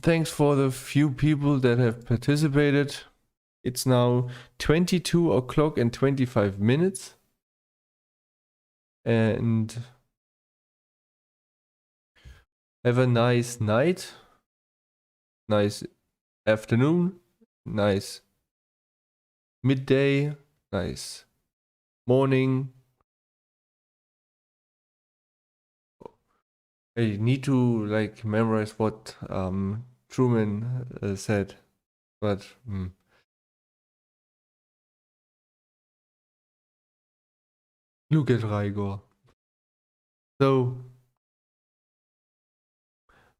Thanks for the few people that have participated. It's now 22 o'clock and 25 minutes. And have a nice night, nice afternoon, nice midday, nice morning. I need to like memorize what Truman said, but look at Raigor. So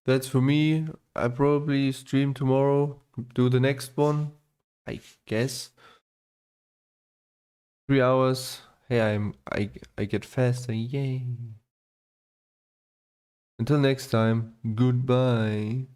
that's for me. I probably stream tomorrow, do the next one, I guess. 3 hours. Hey, I get faster. Yay. Until next time, goodbye.